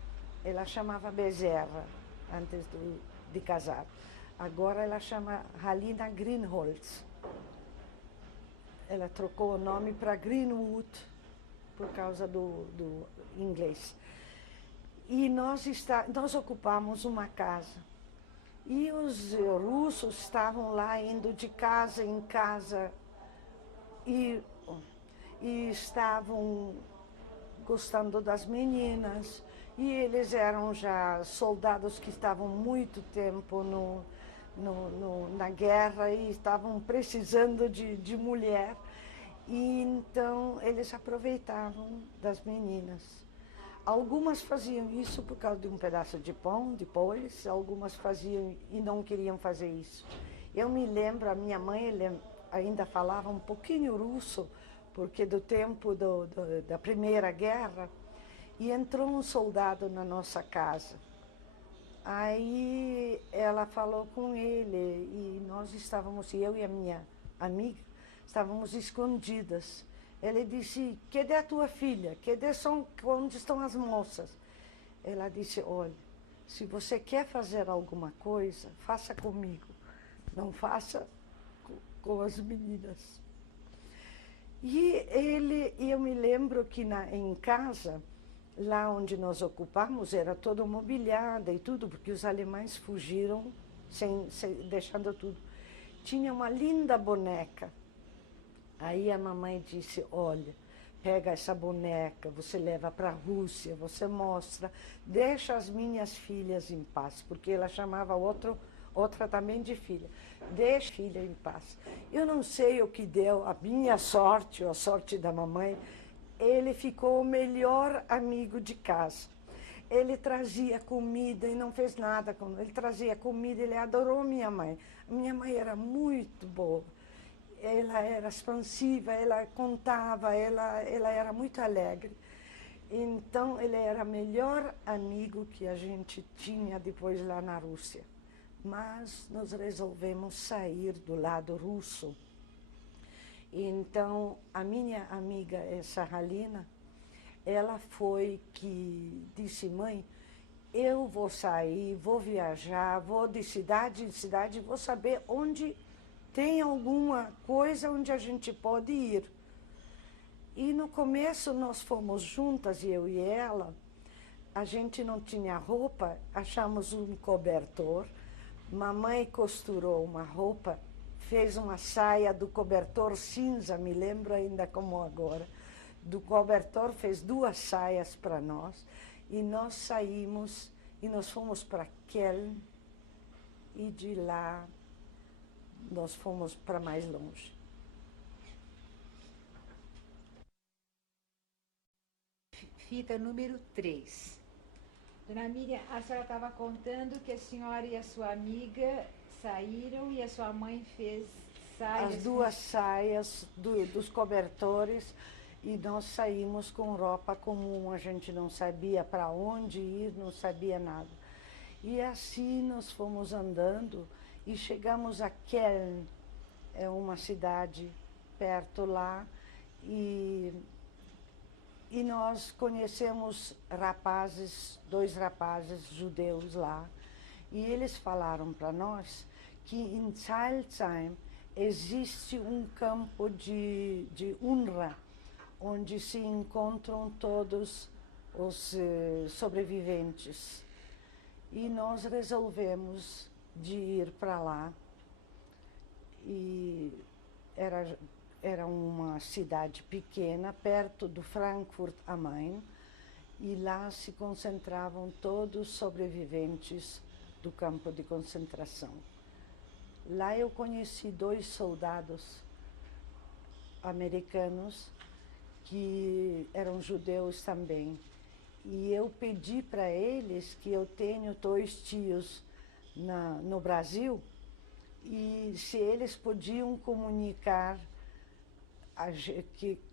Ela chamava Bezerra antes de casar. Agora ela chama Halina Greenholz. Ela trocou o nome para Greenwood por causa do inglês. E nós ocupamos uma casa. E os russos estavam lá indo de casa em casa e estavam gostando das meninas. E eles eram já soldados que estavam muito tempo na guerra e estavam precisando de mulher. E então eles aproveitavam das meninas. Algumas faziam isso por causa de um pedaço de pão, depois, algumas faziam e não queriam fazer isso. Eu me lembro, a minha mãe ainda falava um pouquinho russo, porque do tempo da Primeira Guerra, e entrou um soldado na nossa casa. Aí ela falou com ele, e nós estávamos, eu e a minha amiga, estávamos escondidas. Ele disse, cadê a tua filha? Onde estão as moças? Ela disse, olha, se você quer fazer alguma coisa, faça comigo. Não faça com as meninas. E eu me lembro que em casa, lá onde nós ocupamos, era todo mobiliado e tudo, porque os alemães fugiram, deixando tudo. Tinha uma linda boneca. Aí a mamãe disse, olha, pega essa boneca, você leva para a Rússia, você mostra, deixa as minhas filhas em paz, porque ela chamava outra também de filha, deixa a filha em paz. Eu não sei o que deu, a minha sorte, ou a sorte da mamãe, ele ficou o melhor amigo de casa. Ele trazia comida e não fez nada com ele, trazia comida, ele adorou minha mãe. Minha mãe era muito boa. Ela era expansiva, ela contava, ela era muito alegre. Então, ele era o melhor amigo que a gente tinha depois lá na Rússia. Mas nós resolvemos sair do lado russo. Então, a minha amiga, essa Halina, ela foi que disse, mãe, eu vou sair, vou viajar, vou de cidade em cidade, vou saber onde tem alguma coisa onde a gente pode ir. E no começo nós fomos juntas, eu e ela, a gente não tinha roupa, achamos um cobertor, mamãe costurou uma roupa, fez uma saia do cobertor cinza, me lembro ainda como agora, do cobertor fez 2 saias para nós, e nós saímos, e nós fomos para Keln, e de lá nós fomos para mais longe. Fita número 3. Dona Miriam, a senhora estava contando que a senhora e a sua amiga saíram e a sua mãe fez saias. As 2 saias dos cobertores, e nós saímos com roupa comum, a gente não sabia para onde ir, não sabia nada. E assim nós fomos andando e chegamos a Keln, é uma cidade perto lá, e nós conhecemos 2 rapazes judeus lá, e eles falaram para nós que em Zeilsheim existe um campo de UNRWA, onde se encontram todos os sobreviventes. E nós resolvemos de ir para lá. E era uma cidade pequena, perto do Frankfurt am Main, e lá se concentravam todos os sobreviventes do campo de concentração. Lá eu conheci 2 soldados americanos que eram judeus também. E eu pedi para eles, que eu tenho 2 tios no Brasil, e se eles podiam comunicar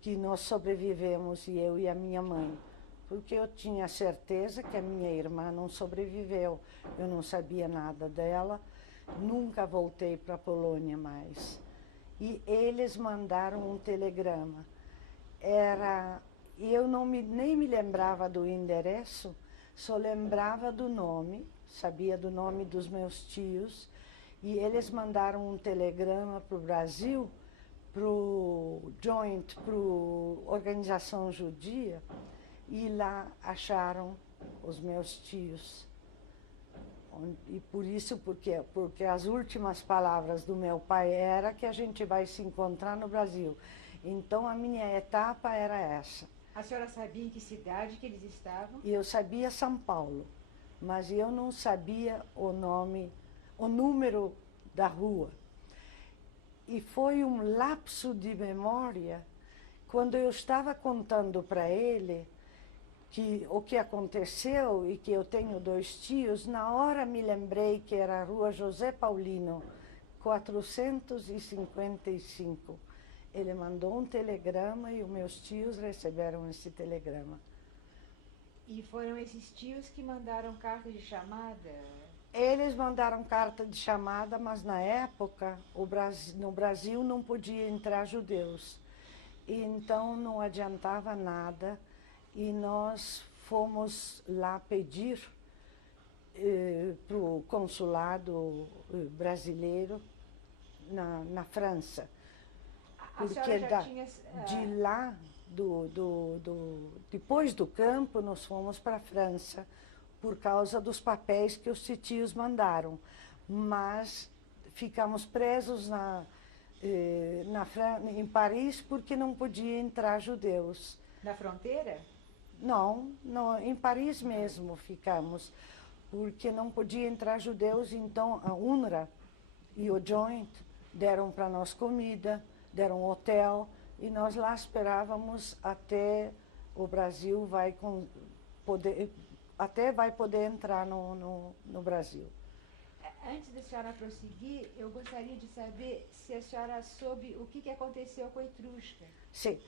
que nós sobrevivemos, e eu e a minha mãe, porque eu tinha certeza que a minha irmã não sobreviveu. Eu não sabia nada dela, nunca voltei para a Polônia mais. E eles mandaram um telegrama. Eu nem me lembrava do endereço, só lembrava do nome, sabia do nome dos meus tios, e eles mandaram um telegrama para o Brasil, para o Joint, para a Organização Judia, e lá acharam os meus tios. E por isso, porque as últimas palavras do meu pai era que a gente vai se encontrar no Brasil. Então a minha etapa era essa. A senhora sabia em que cidade que eles estavam? E eu sabia São Paulo, mas eu não sabia o nome, o número da rua. E foi um lapso de memória quando eu estava contando para ele o que aconteceu e que eu tenho 2 tios. Na hora me lembrei que era a rua José Paulino, 455. Ele mandou um telegrama e os meus tios receberam esse telegrama. E foram esses tios que mandaram carta de chamada? Eles mandaram carta de chamada, mas na época no Brasil não podia entrar judeus. Então não adiantava nada e nós fomos lá pedir para o consulado brasileiro na França. Porque de lá, depois do campo, nós fomos para a França por causa dos papéis que os titios mandaram. Mas ficamos presos em Paris porque não podia entrar judeus. Na fronteira? Não, em Paris mesmo ficamos, porque não podia entrar judeus. Então a UNRWA e o Joint deram para nós comida, deram hotel, e nós lá esperávamos até o Brasil vai poder entrar no Brasil. Antes da senhora prosseguir, eu gostaria de saber se a senhora soube o que aconteceu com a Etrushka. Sim,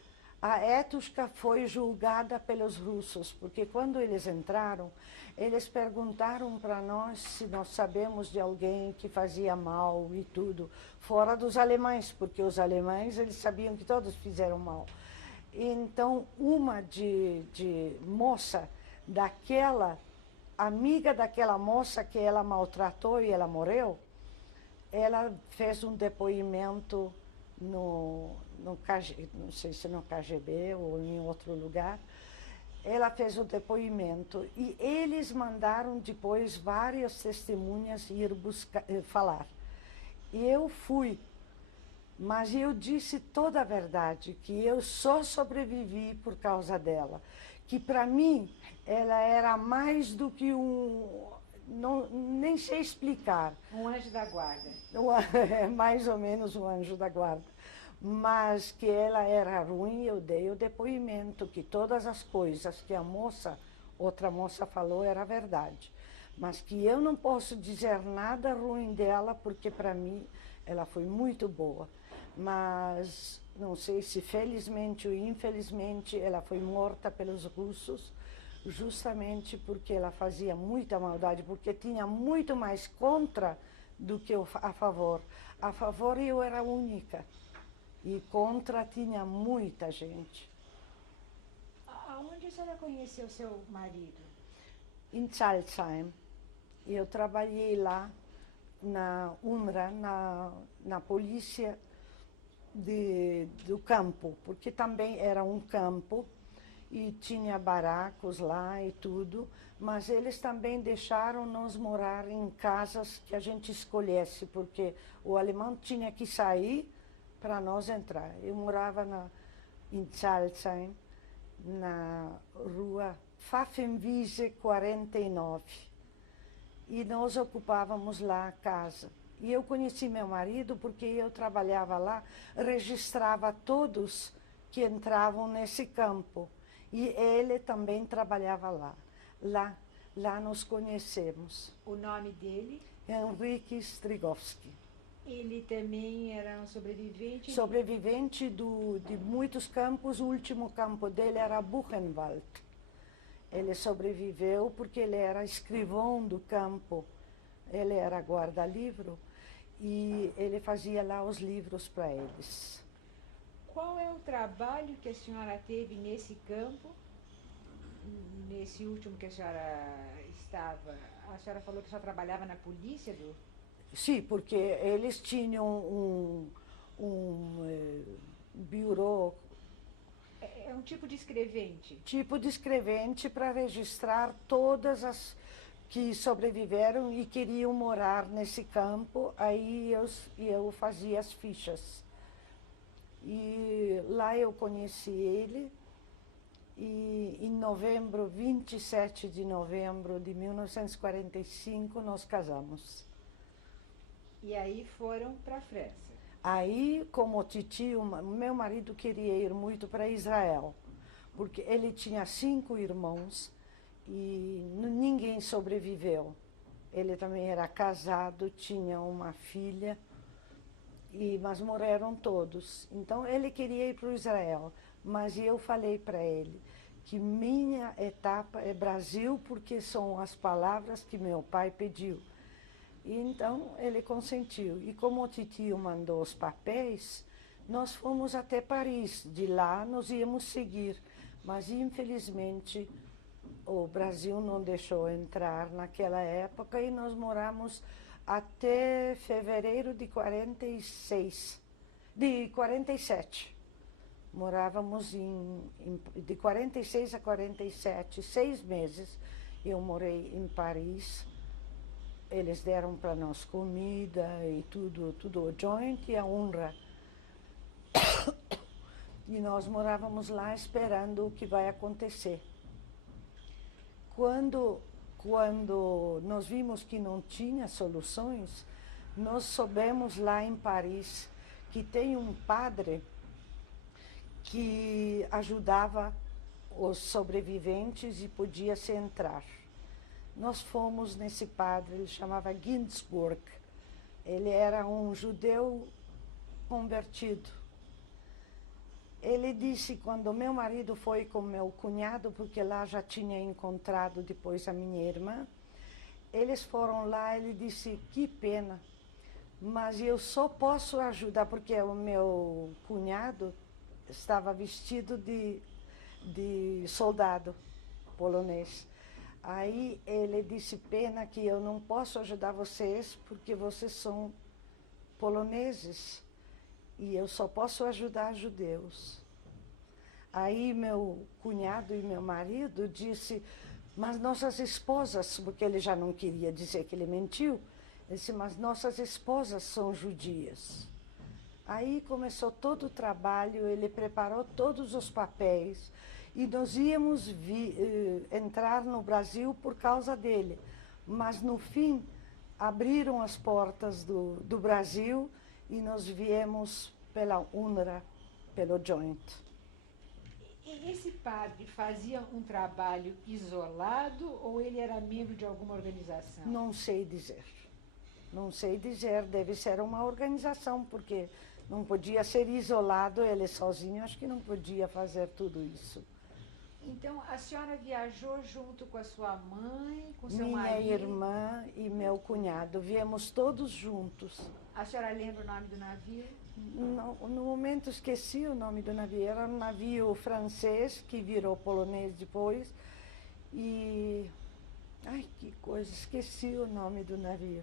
a Etrushka foi julgada pelos russos, porque quando eles entraram, eles perguntaram para nós se nós sabemos de alguém que fazia mal e tudo, fora dos alemães, porque os alemães, eles sabiam que todos fizeram mal. Então, uma de moça amiga daquela moça que ela maltratou e ela morreu, ela fez um depoimento no KGB, não sei se no KGB ou em outro lugar. Ela fez o depoimento e eles mandaram depois várias testemunhas ir falar. E eu fui, mas eu disse toda a verdade, que eu só sobrevivi por causa dela, que para mim ela era mais do que nem sei explicar. Um anjo da guarda. Mais ou menos um anjo da guarda. Mas que ela era ruim, eu dei o depoimento, que todas as coisas que outra moça falou era verdade. Mas que eu não posso dizer nada ruim dela, porque para mim ela foi muito boa. Mas não sei se felizmente ou infelizmente ela foi morta pelos russos, justamente porque ela fazia muita maldade, porque tinha muito mais contra do que a favor. A favor eu era única. E contra tinha muita gente. Aonde a senhora conheceu seu marido? Em Psalzheim. Eu trabalhei lá na UNRWA, na polícia do campo, porque também era um campo e tinha barracos lá e tudo, mas eles também deixaram nós morar em casas que a gente escolhesse, porque o alemão tinha que sair para nós entrar. Eu morava em Psalzheim, na rua Pfaffenwiese 49, e nós ocupávamos lá a casa. E eu conheci meu marido porque eu trabalhava lá, registrava todos que entravam nesse campo, e ele também trabalhava lá. Lá nos conhecemos. O nome dele? Henrique Strigowski. Ele também era um sobrevivente? Sobrevivente de muitos campos. O último campo dele era Buchenwald. Ele sobreviveu porque ele era escrivão do campo, ele era guarda-livro e ele fazia lá os livros para eles. Qual é o trabalho que a senhora teve nesse campo, nesse último que a senhora estava? A senhora falou que a senhora trabalhava na polícia do... Sim, porque eles tinham bureau, É um tipo de escrevente. tipo de escrevente para registrar todas as que sobreviveram e queriam morar nesse campo. Aí eu fazia as fichas. E lá eu conheci ele e em novembro, 27 de novembro de 1945, nós casamos. E aí foram para a França. Aí, como titio, meu marido queria ir muito para Israel, porque ele tinha 5 irmãos e ninguém sobreviveu. Ele também era casado, tinha uma filha, mas morreram todos. Então, ele queria ir para o Israel, mas eu falei para ele que minha etapa é Brasil, porque são as palavras que meu pai pediu. E então ele consentiu. E como o titio mandou os papéis, nós fomos até Paris. De lá nós íamos seguir. Mas infelizmente o Brasil não deixou entrar naquela época e nós moramos até fevereiro de 47. Morávamos de 46 a 47, 6 meses. Eu morei em Paris. Eles deram para nós comida e tudo o joint e a honra. E nós morávamos lá esperando o que vai acontecer. Quando nós vimos que não tinha soluções, nós soubemos lá em Paris que tem um padre que ajudava os sobreviventes e podia se entrar. Nós fomos nesse padre, ele chamava Ginsburg. Ele era um judeu convertido. Ele disse, quando meu marido foi com meu cunhado, porque lá já tinha encontrado depois a minha irmã, eles foram lá, ele disse, que pena, mas eu só posso ajudar, porque o meu cunhado estava vestido de soldado polonês. Aí ele disse, pena que eu não posso ajudar vocês, porque vocês são poloneses, e eu só posso ajudar judeus. Aí meu cunhado e meu marido disse, mas nossas esposas, porque ele já não queria dizer que ele mentiu, ele disse, mas nossas esposas são judias. Aí começou todo o trabalho, ele preparou todos os papéis, e nós íamos entrar no Brasil por causa dele. Mas, no fim, abriram as portas do Brasil e nós viemos pela UNRWA, pelo Joint. E esse padre fazia um trabalho isolado ou ele era membro de alguma organização? Não sei dizer. Não sei dizer, deve ser uma organização, porque não podia ser isolado, ele sozinho, acho que não podia fazer tudo isso. Então, a senhora viajou junto com a sua mãe, com seu marido? Minha irmã e meu cunhado, viemos todos juntos. A senhora lembra o nome do navio? No momento esqueci o nome do navio, era um navio francês, que virou polonês depois. E, ai que coisa, esqueci o nome do navio.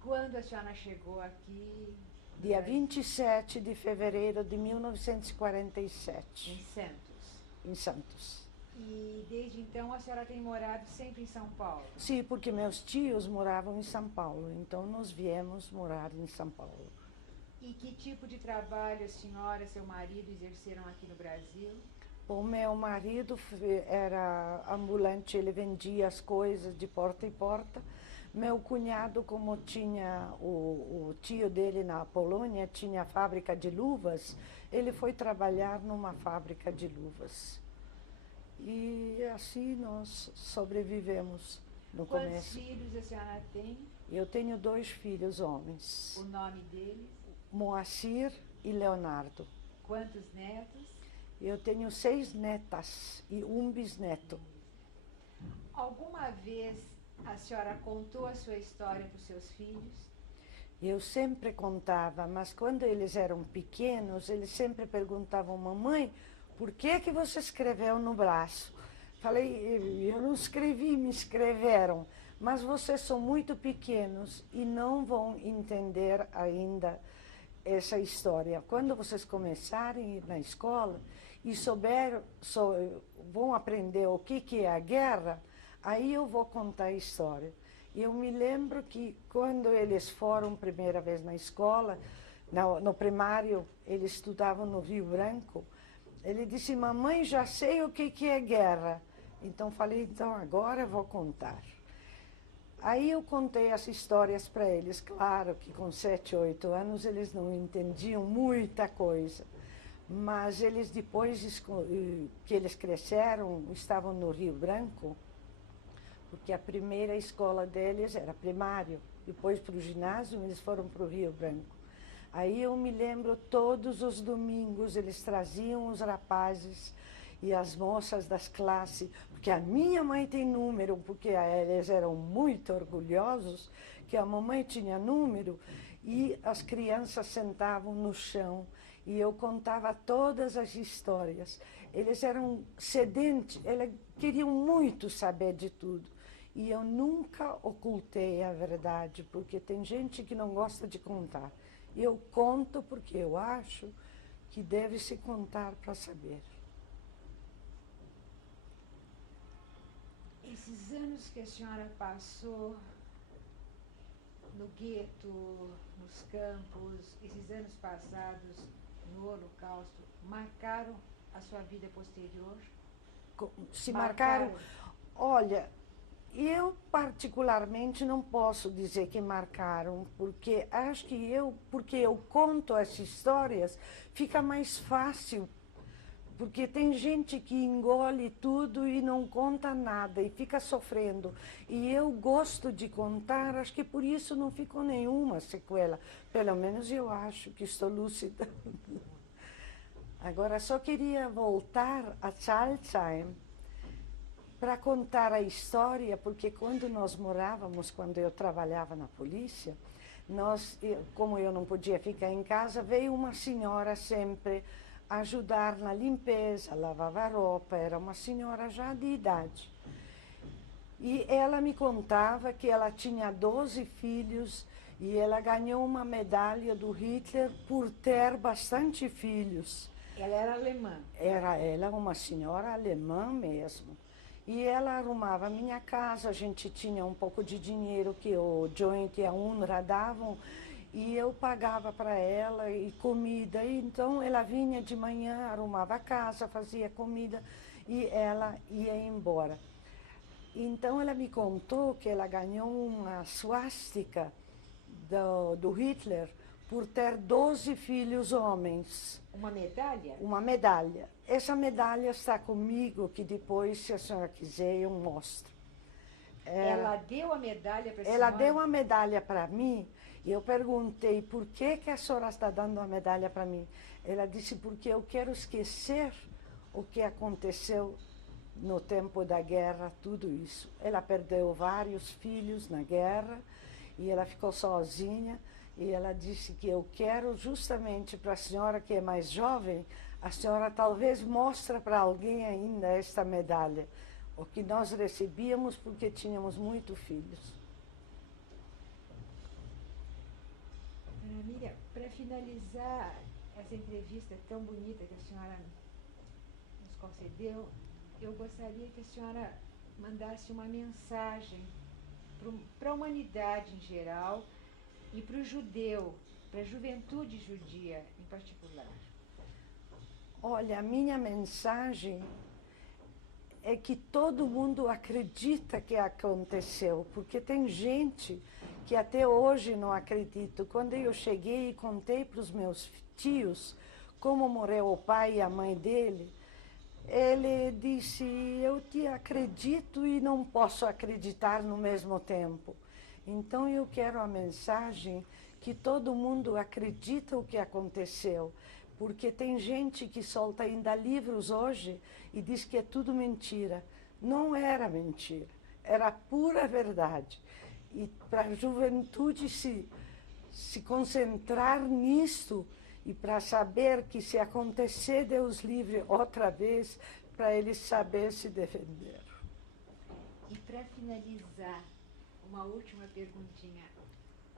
Quando a senhora chegou aqui? Dia 27 de fevereiro de 1947. Em Santos? Em Santos. E desde então a senhora tem morado sempre em São Paulo? Sim, porque meus tios moravam em São Paulo, então nós viemos morar em São Paulo. E que tipo de trabalho a senhora e seu marido exerceram aqui no Brasil? O meu marido era ambulante, ele vendia as coisas de porta em porta. Meu cunhado, como tinha o tio dele na Polônia, tinha fábrica de luvas, ele foi trabalhar numa fábrica de luvas. E assim nós sobrevivemos no começo. Quantos filhos a senhora tem? Eu tenho 2 filhos homens, O nome deles? Moacir e Leonardo. Quantos netos? Eu tenho 6 netas e um bisneto. Alguma vez a senhora contou a sua história para os seus filhos? Eu sempre contava, mas quando eles eram pequenos, eles sempre perguntavam, mamãe, por que você escreveu no braço? Falei, eu não escrevi, me escreveram, mas vocês são muito pequenos e não vão entender ainda essa história. Quando vocês começarem a ir na escola e vão aprender o que é a guerra, aí eu vou contar a história. Eu me lembro que quando eles foram primeira vez na escola, no primário, eles estudavam no Rio Branco, ele disse, mamãe, já sei o que é guerra. Então falei, então agora eu vou contar. Aí eu contei as histórias para eles. Claro que com 7, 8 anos eles não entendiam muita coisa. Mas eles depois que eles cresceram, estavam no Rio Branco, porque a primeira escola deles era primário. Depois para o ginásio eles foram para o Rio Branco. Aí eu me lembro, todos os domingos eles traziam os rapazes e as moças das classes, porque a minha mãe tem número, porque eles eram muito orgulhosos que a mamãe tinha número, e as crianças sentavam no chão e eu contava todas as histórias. Eles eram sedentos, eles queriam muito saber de tudo. E eu nunca ocultei a verdade, porque tem gente que não gosta de contar. Eu conto porque eu acho que deve se contar para saber. Esses anos que a senhora passou no gueto, nos campos, esses anos passados no Holocausto, marcaram a sua vida posterior? Se marcaram? Olha, eu particularmente não posso dizer que marcaram, porque acho que porque eu conto as histórias, fica mais fácil. Porque tem gente que engole tudo e não conta nada e fica sofrendo. E eu gosto de contar, acho que por isso não ficou nenhuma sequela. Pelo menos eu acho que estou lúcida. Agora, só queria voltar a Psalzheim para contar a história, porque quando nós morávamos, quando eu trabalhava na polícia, como eu não podia ficar em casa, veio uma senhora sempre ajudar na limpeza, lavava roupa, era uma senhora já de idade. E ela me contava que ela tinha 12 filhos e ela ganhou uma medalha do Hitler por ter bastante filhos. Ela era alemã? Era ela uma senhora alemã mesmo. E ela arrumava a minha casa, a gente tinha um pouco de dinheiro que o Joint e a UNRWA davam, e eu pagava para ela e comida. E então ela vinha de manhã, arrumava a casa, fazia comida e ela ia embora. Então ela me contou que ela ganhou uma suástica do Hitler por ter 12 filhos homens. Uma medalha? Uma medalha. Essa medalha está comigo, que depois, se a senhora quiser, eu mostro. Ela deu a medalha para a senhora? Ela deu a medalha para mim. E eu perguntei, por que a senhora está dando a medalha para mim? Ela disse, porque eu quero esquecer o que aconteceu no tempo da guerra, tudo isso. Ela perdeu vários filhos na guerra e ela ficou sozinha. E ela disse que eu quero justamente para a senhora que é mais jovem, a senhora talvez mostre para alguém ainda esta medalha. O que nós recebíamos porque tínhamos muitos filhos. Miriam, para finalizar essa entrevista tão bonita que a senhora nos concedeu, eu gostaria que a senhora mandasse uma mensagem para a humanidade em geral e para o judeu, para a juventude judia em particular. Olha, a minha mensagem é que todo mundo acredita que aconteceu, porque tem gente que até hoje não acredita. Quando eu cheguei e contei para os meus tios como morreu o pai e a mãe dele, ele disse, eu te acredito e não posso acreditar no mesmo tempo. Então eu quero a mensagem que todo mundo acredita o que aconteceu, Porque tem gente que solta ainda livros hoje e diz que é tudo mentira. Não era mentira, era pura verdade. E para a juventude se concentrar nisto e para saber que se acontecer Deus livre outra vez, para eles saber se defender. E para finalizar, uma última perguntinha.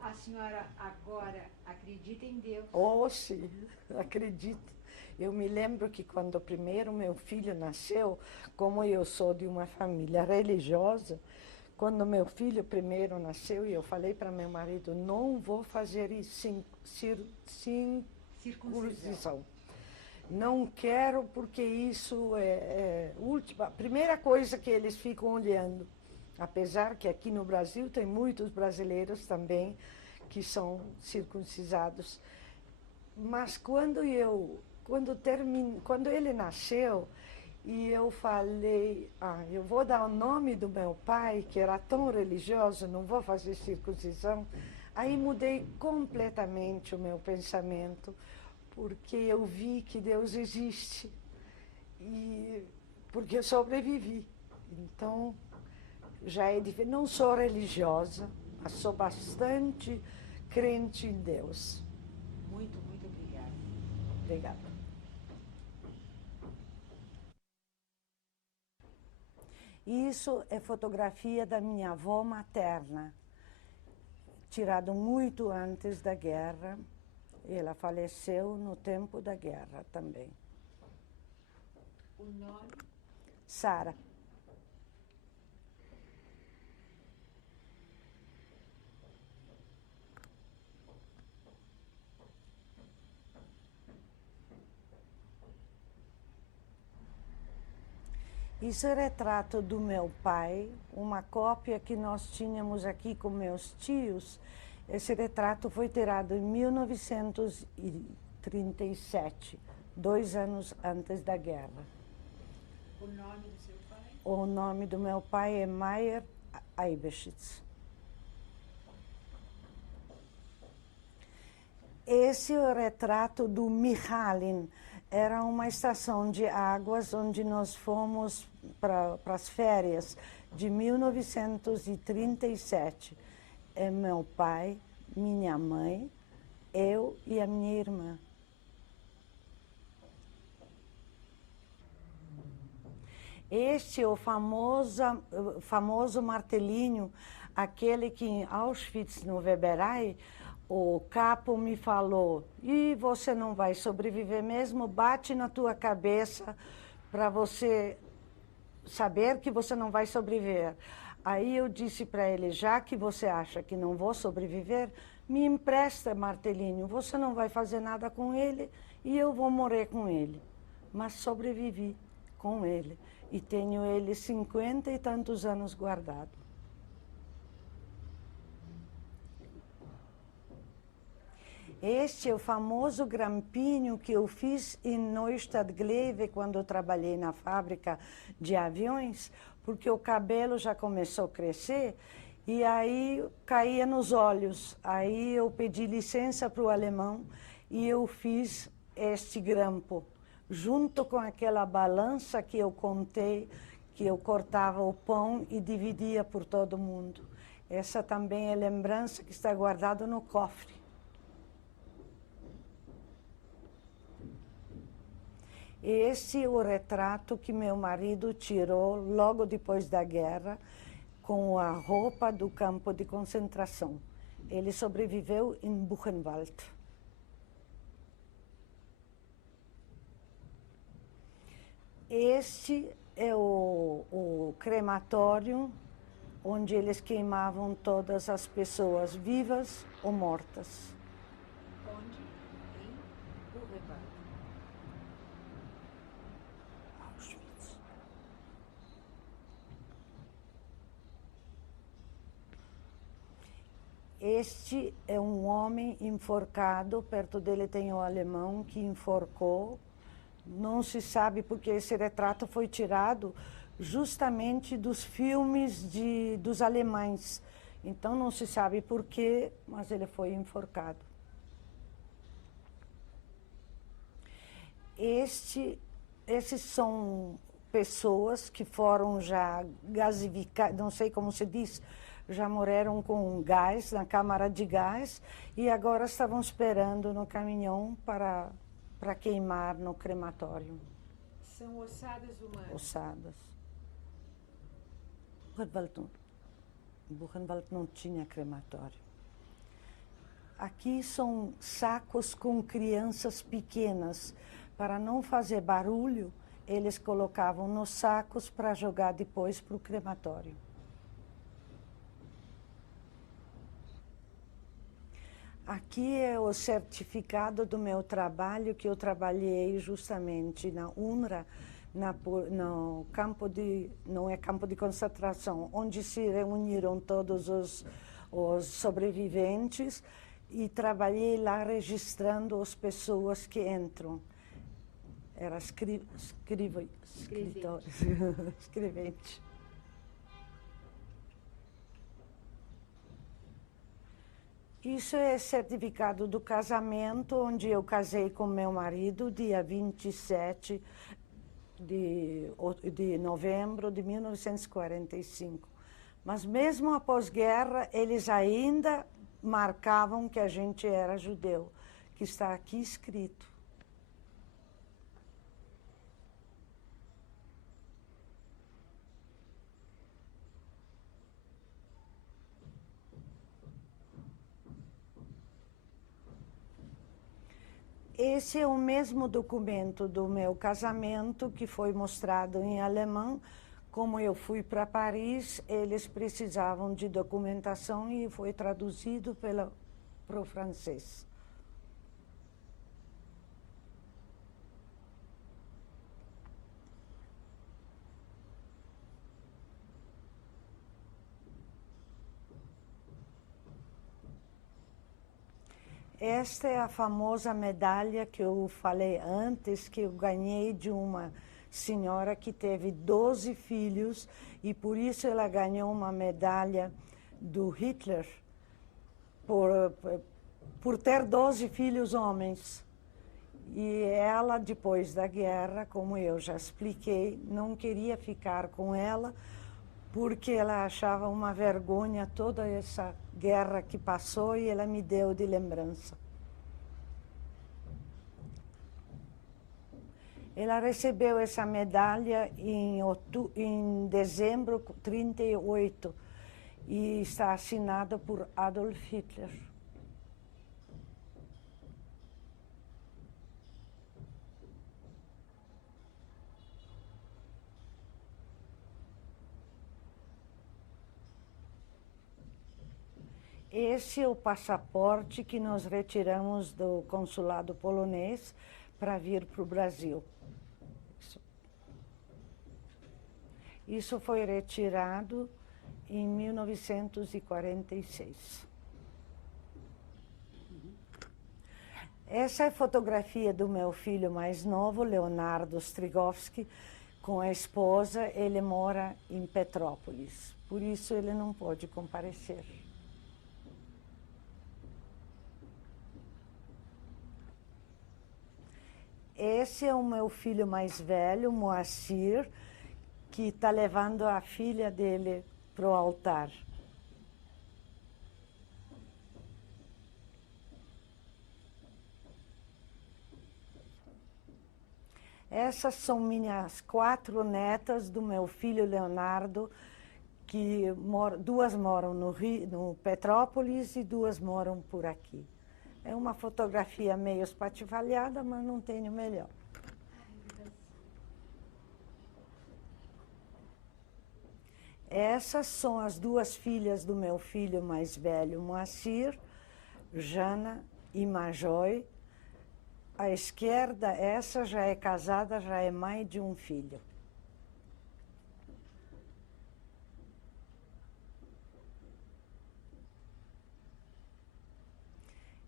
A senhora agora acredita em Deus? Oh, sim, acredito. Eu me lembro que quando primeiro meu filho nasceu, como eu sou de uma família religiosa, quando meu filho primeiro nasceu, eu falei para meu marido, não vou fazer circuncisão. Não quero, porque isso é a primeira coisa que eles ficam olhando. Apesar que aqui no Brasil tem muitos brasileiros também que são circuncisados. Mas quando ele nasceu, e eu falei, eu vou dar o nome do meu pai, que era tão religioso, não vou fazer circuncisão. Aí mudei completamente o meu pensamento, porque eu vi que Deus existe, e porque eu sobrevivi. Então, já é diferente. Não sou religiosa, mas sou bastante crente em Deus. Muito, muito obrigada. Obrigada. Isso é fotografia da minha avó materna, tirado muito antes da guerra. Ela faleceu no tempo da guerra também. O nome? Sara. Isso é retrato do meu pai, uma cópia que nós tínhamos aqui com meus tios. Esse retrato foi tirado em 1937, 2 anos antes da guerra. O nome do seu pai? O nome do meu pai é Meyer Eibeschitz. Esse é o retrato do Michalin. Era uma estação de águas onde nós fomos para as férias de 1937. É meu pai, minha mãe, eu e a minha irmã. Este é o famoso martelinho, aquele que em Auschwitz, no Weberei, o capo me falou, e você não vai sobreviver mesmo, bate na tua cabeça para você saber que você não vai sobreviver. Aí eu disse para ele, já que você acha que não vou sobreviver, me empresta martelinho, você não vai fazer nada com ele e eu vou morrer com ele. Mas sobrevivi com ele e tenho ele 50 e tantos anos guardado. Este é o famoso grampinho que eu fiz em Neustadt Glewe quando eu trabalhei na fábrica de aviões, porque o cabelo já começou a crescer e aí caía nos olhos. Aí eu pedi licença para o alemão e eu fiz este grampo, junto com aquela balança que eu contei, que eu cortava o pão e dividia por todo mundo. Essa também é lembrança que está guardada no cofre. Esse é o retrato que meu marido tirou logo depois da guerra, com a roupa do campo de concentração. Ele sobreviveu em Buchenwald. Este é o crematório onde eles queimavam todas as pessoas vivas ou mortas. Onde? Em Buchenwald. Auschwitz. Este é um homem enforcado, perto dele tem o alemão que enforcou. Não se sabe porque esse retrato foi tirado justamente dos filmes dos alemães. Então não se sabe por quê, mas ele foi enforcado. Esses são pessoas que foram já gasificadas, não sei como se diz, já morreram com gás, na câmara de gás, e agora estavam esperando no caminhão para queimar no crematório. São ossadas humanas. Ossadas. Buchenwald não tinha crematório. Aqui são sacos com crianças pequenas. Para não fazer barulho, eles colocavam nos sacos para jogar depois para o crematório. Aqui é o certificado do meu trabalho, que eu trabalhei justamente na UNRWA, no campo não é campo de concentração, onde se reuniram todos os sobreviventes, e trabalhei lá registrando as pessoas que entram. Era escrevente. Isso é certificado do casamento, onde eu casei com meu marido, dia 27 de novembro de 1945. Mas mesmo após guerra, eles ainda marcavam que a gente era judeu, que está aqui escrito. Esse é o mesmo documento do meu casamento, que foi mostrado em alemão. Como eu fui para Paris, eles precisavam de documentação e foi traduzido para o francês. Esta é a famosa medalha que eu falei antes, que eu ganhei de uma senhora que teve 12 filhos, e por isso ela ganhou uma medalha do Hitler, por ter 12 filhos homens. E ela, depois da guerra, como eu já expliquei, não queria ficar com ela, porque ela achava uma vergonha toda essa guerra que passou, e ela me deu de lembrança. Ela recebeu essa medalha em dezembro de 1938 e está assinada por Adolf Hitler. Esse é o passaporte que nós retiramos do consulado polonês para vir para o Brasil. Isso foi retirado em 1946. Essa é a fotografia do meu filho mais novo, Leonardo Strigowski, com a esposa. Ele mora em Petrópolis, por isso ele não pode comparecer. Esse é o meu filho mais velho, Moacir, que está levando a filha dele para o altar. Essas são minhas 4 netas do meu filho Leonardo, que duas moram no Petrópolis e 2 moram por aqui. É uma fotografia meio espatifalhada, mas não tenho melhor. Essas são as 2 filhas do meu filho mais velho, Moacir, Jana e Majoy. À esquerda, essa já é casada, já é mãe de um filho.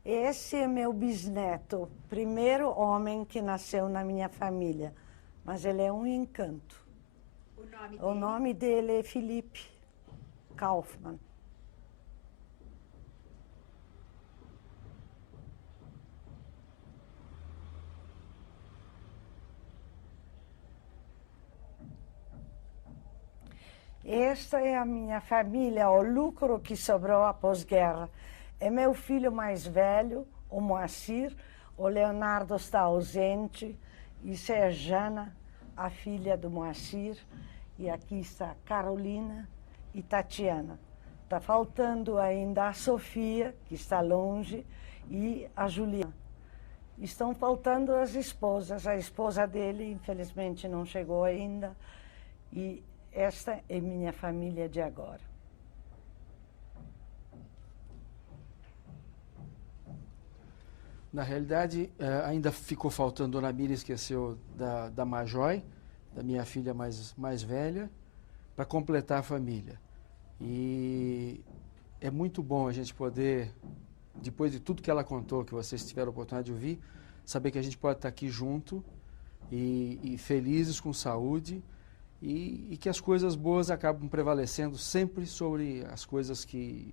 Esse é meu bisneto, primeiro homem que nasceu na minha família, mas ele é um encanto. O nome dele é Felipe Kaufmann. Esta é a minha família, o lucro que sobrou após guerra. É meu filho mais velho, o Moacir, o Leonardo está ausente, isso é a Jana, a filha do Moacir, e aqui está Carolina e Tatiana. Está faltando ainda a Sofia, que está longe, e a Juliana. Estão faltando as esposas. A esposa dele, infelizmente, não chegou ainda. E esta é minha família de agora. Na realidade, ainda ficou faltando, Dona Miriam esqueceu da Majói, da minha filha mais velha, para completar a família. E é muito bom a gente poder, depois de tudo que ela contou, que vocês tiveram a oportunidade de ouvir, saber que a gente pode estar aqui junto e felizes, com saúde, e que as coisas boas acabam prevalecendo sempre sobre as coisas que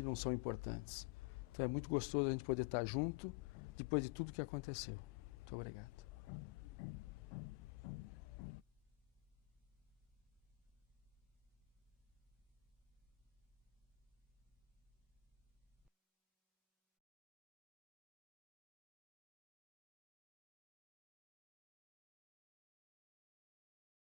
não são importantes. Então é muito gostoso a gente poder estar junto depois de tudo que aconteceu. Muito obrigado.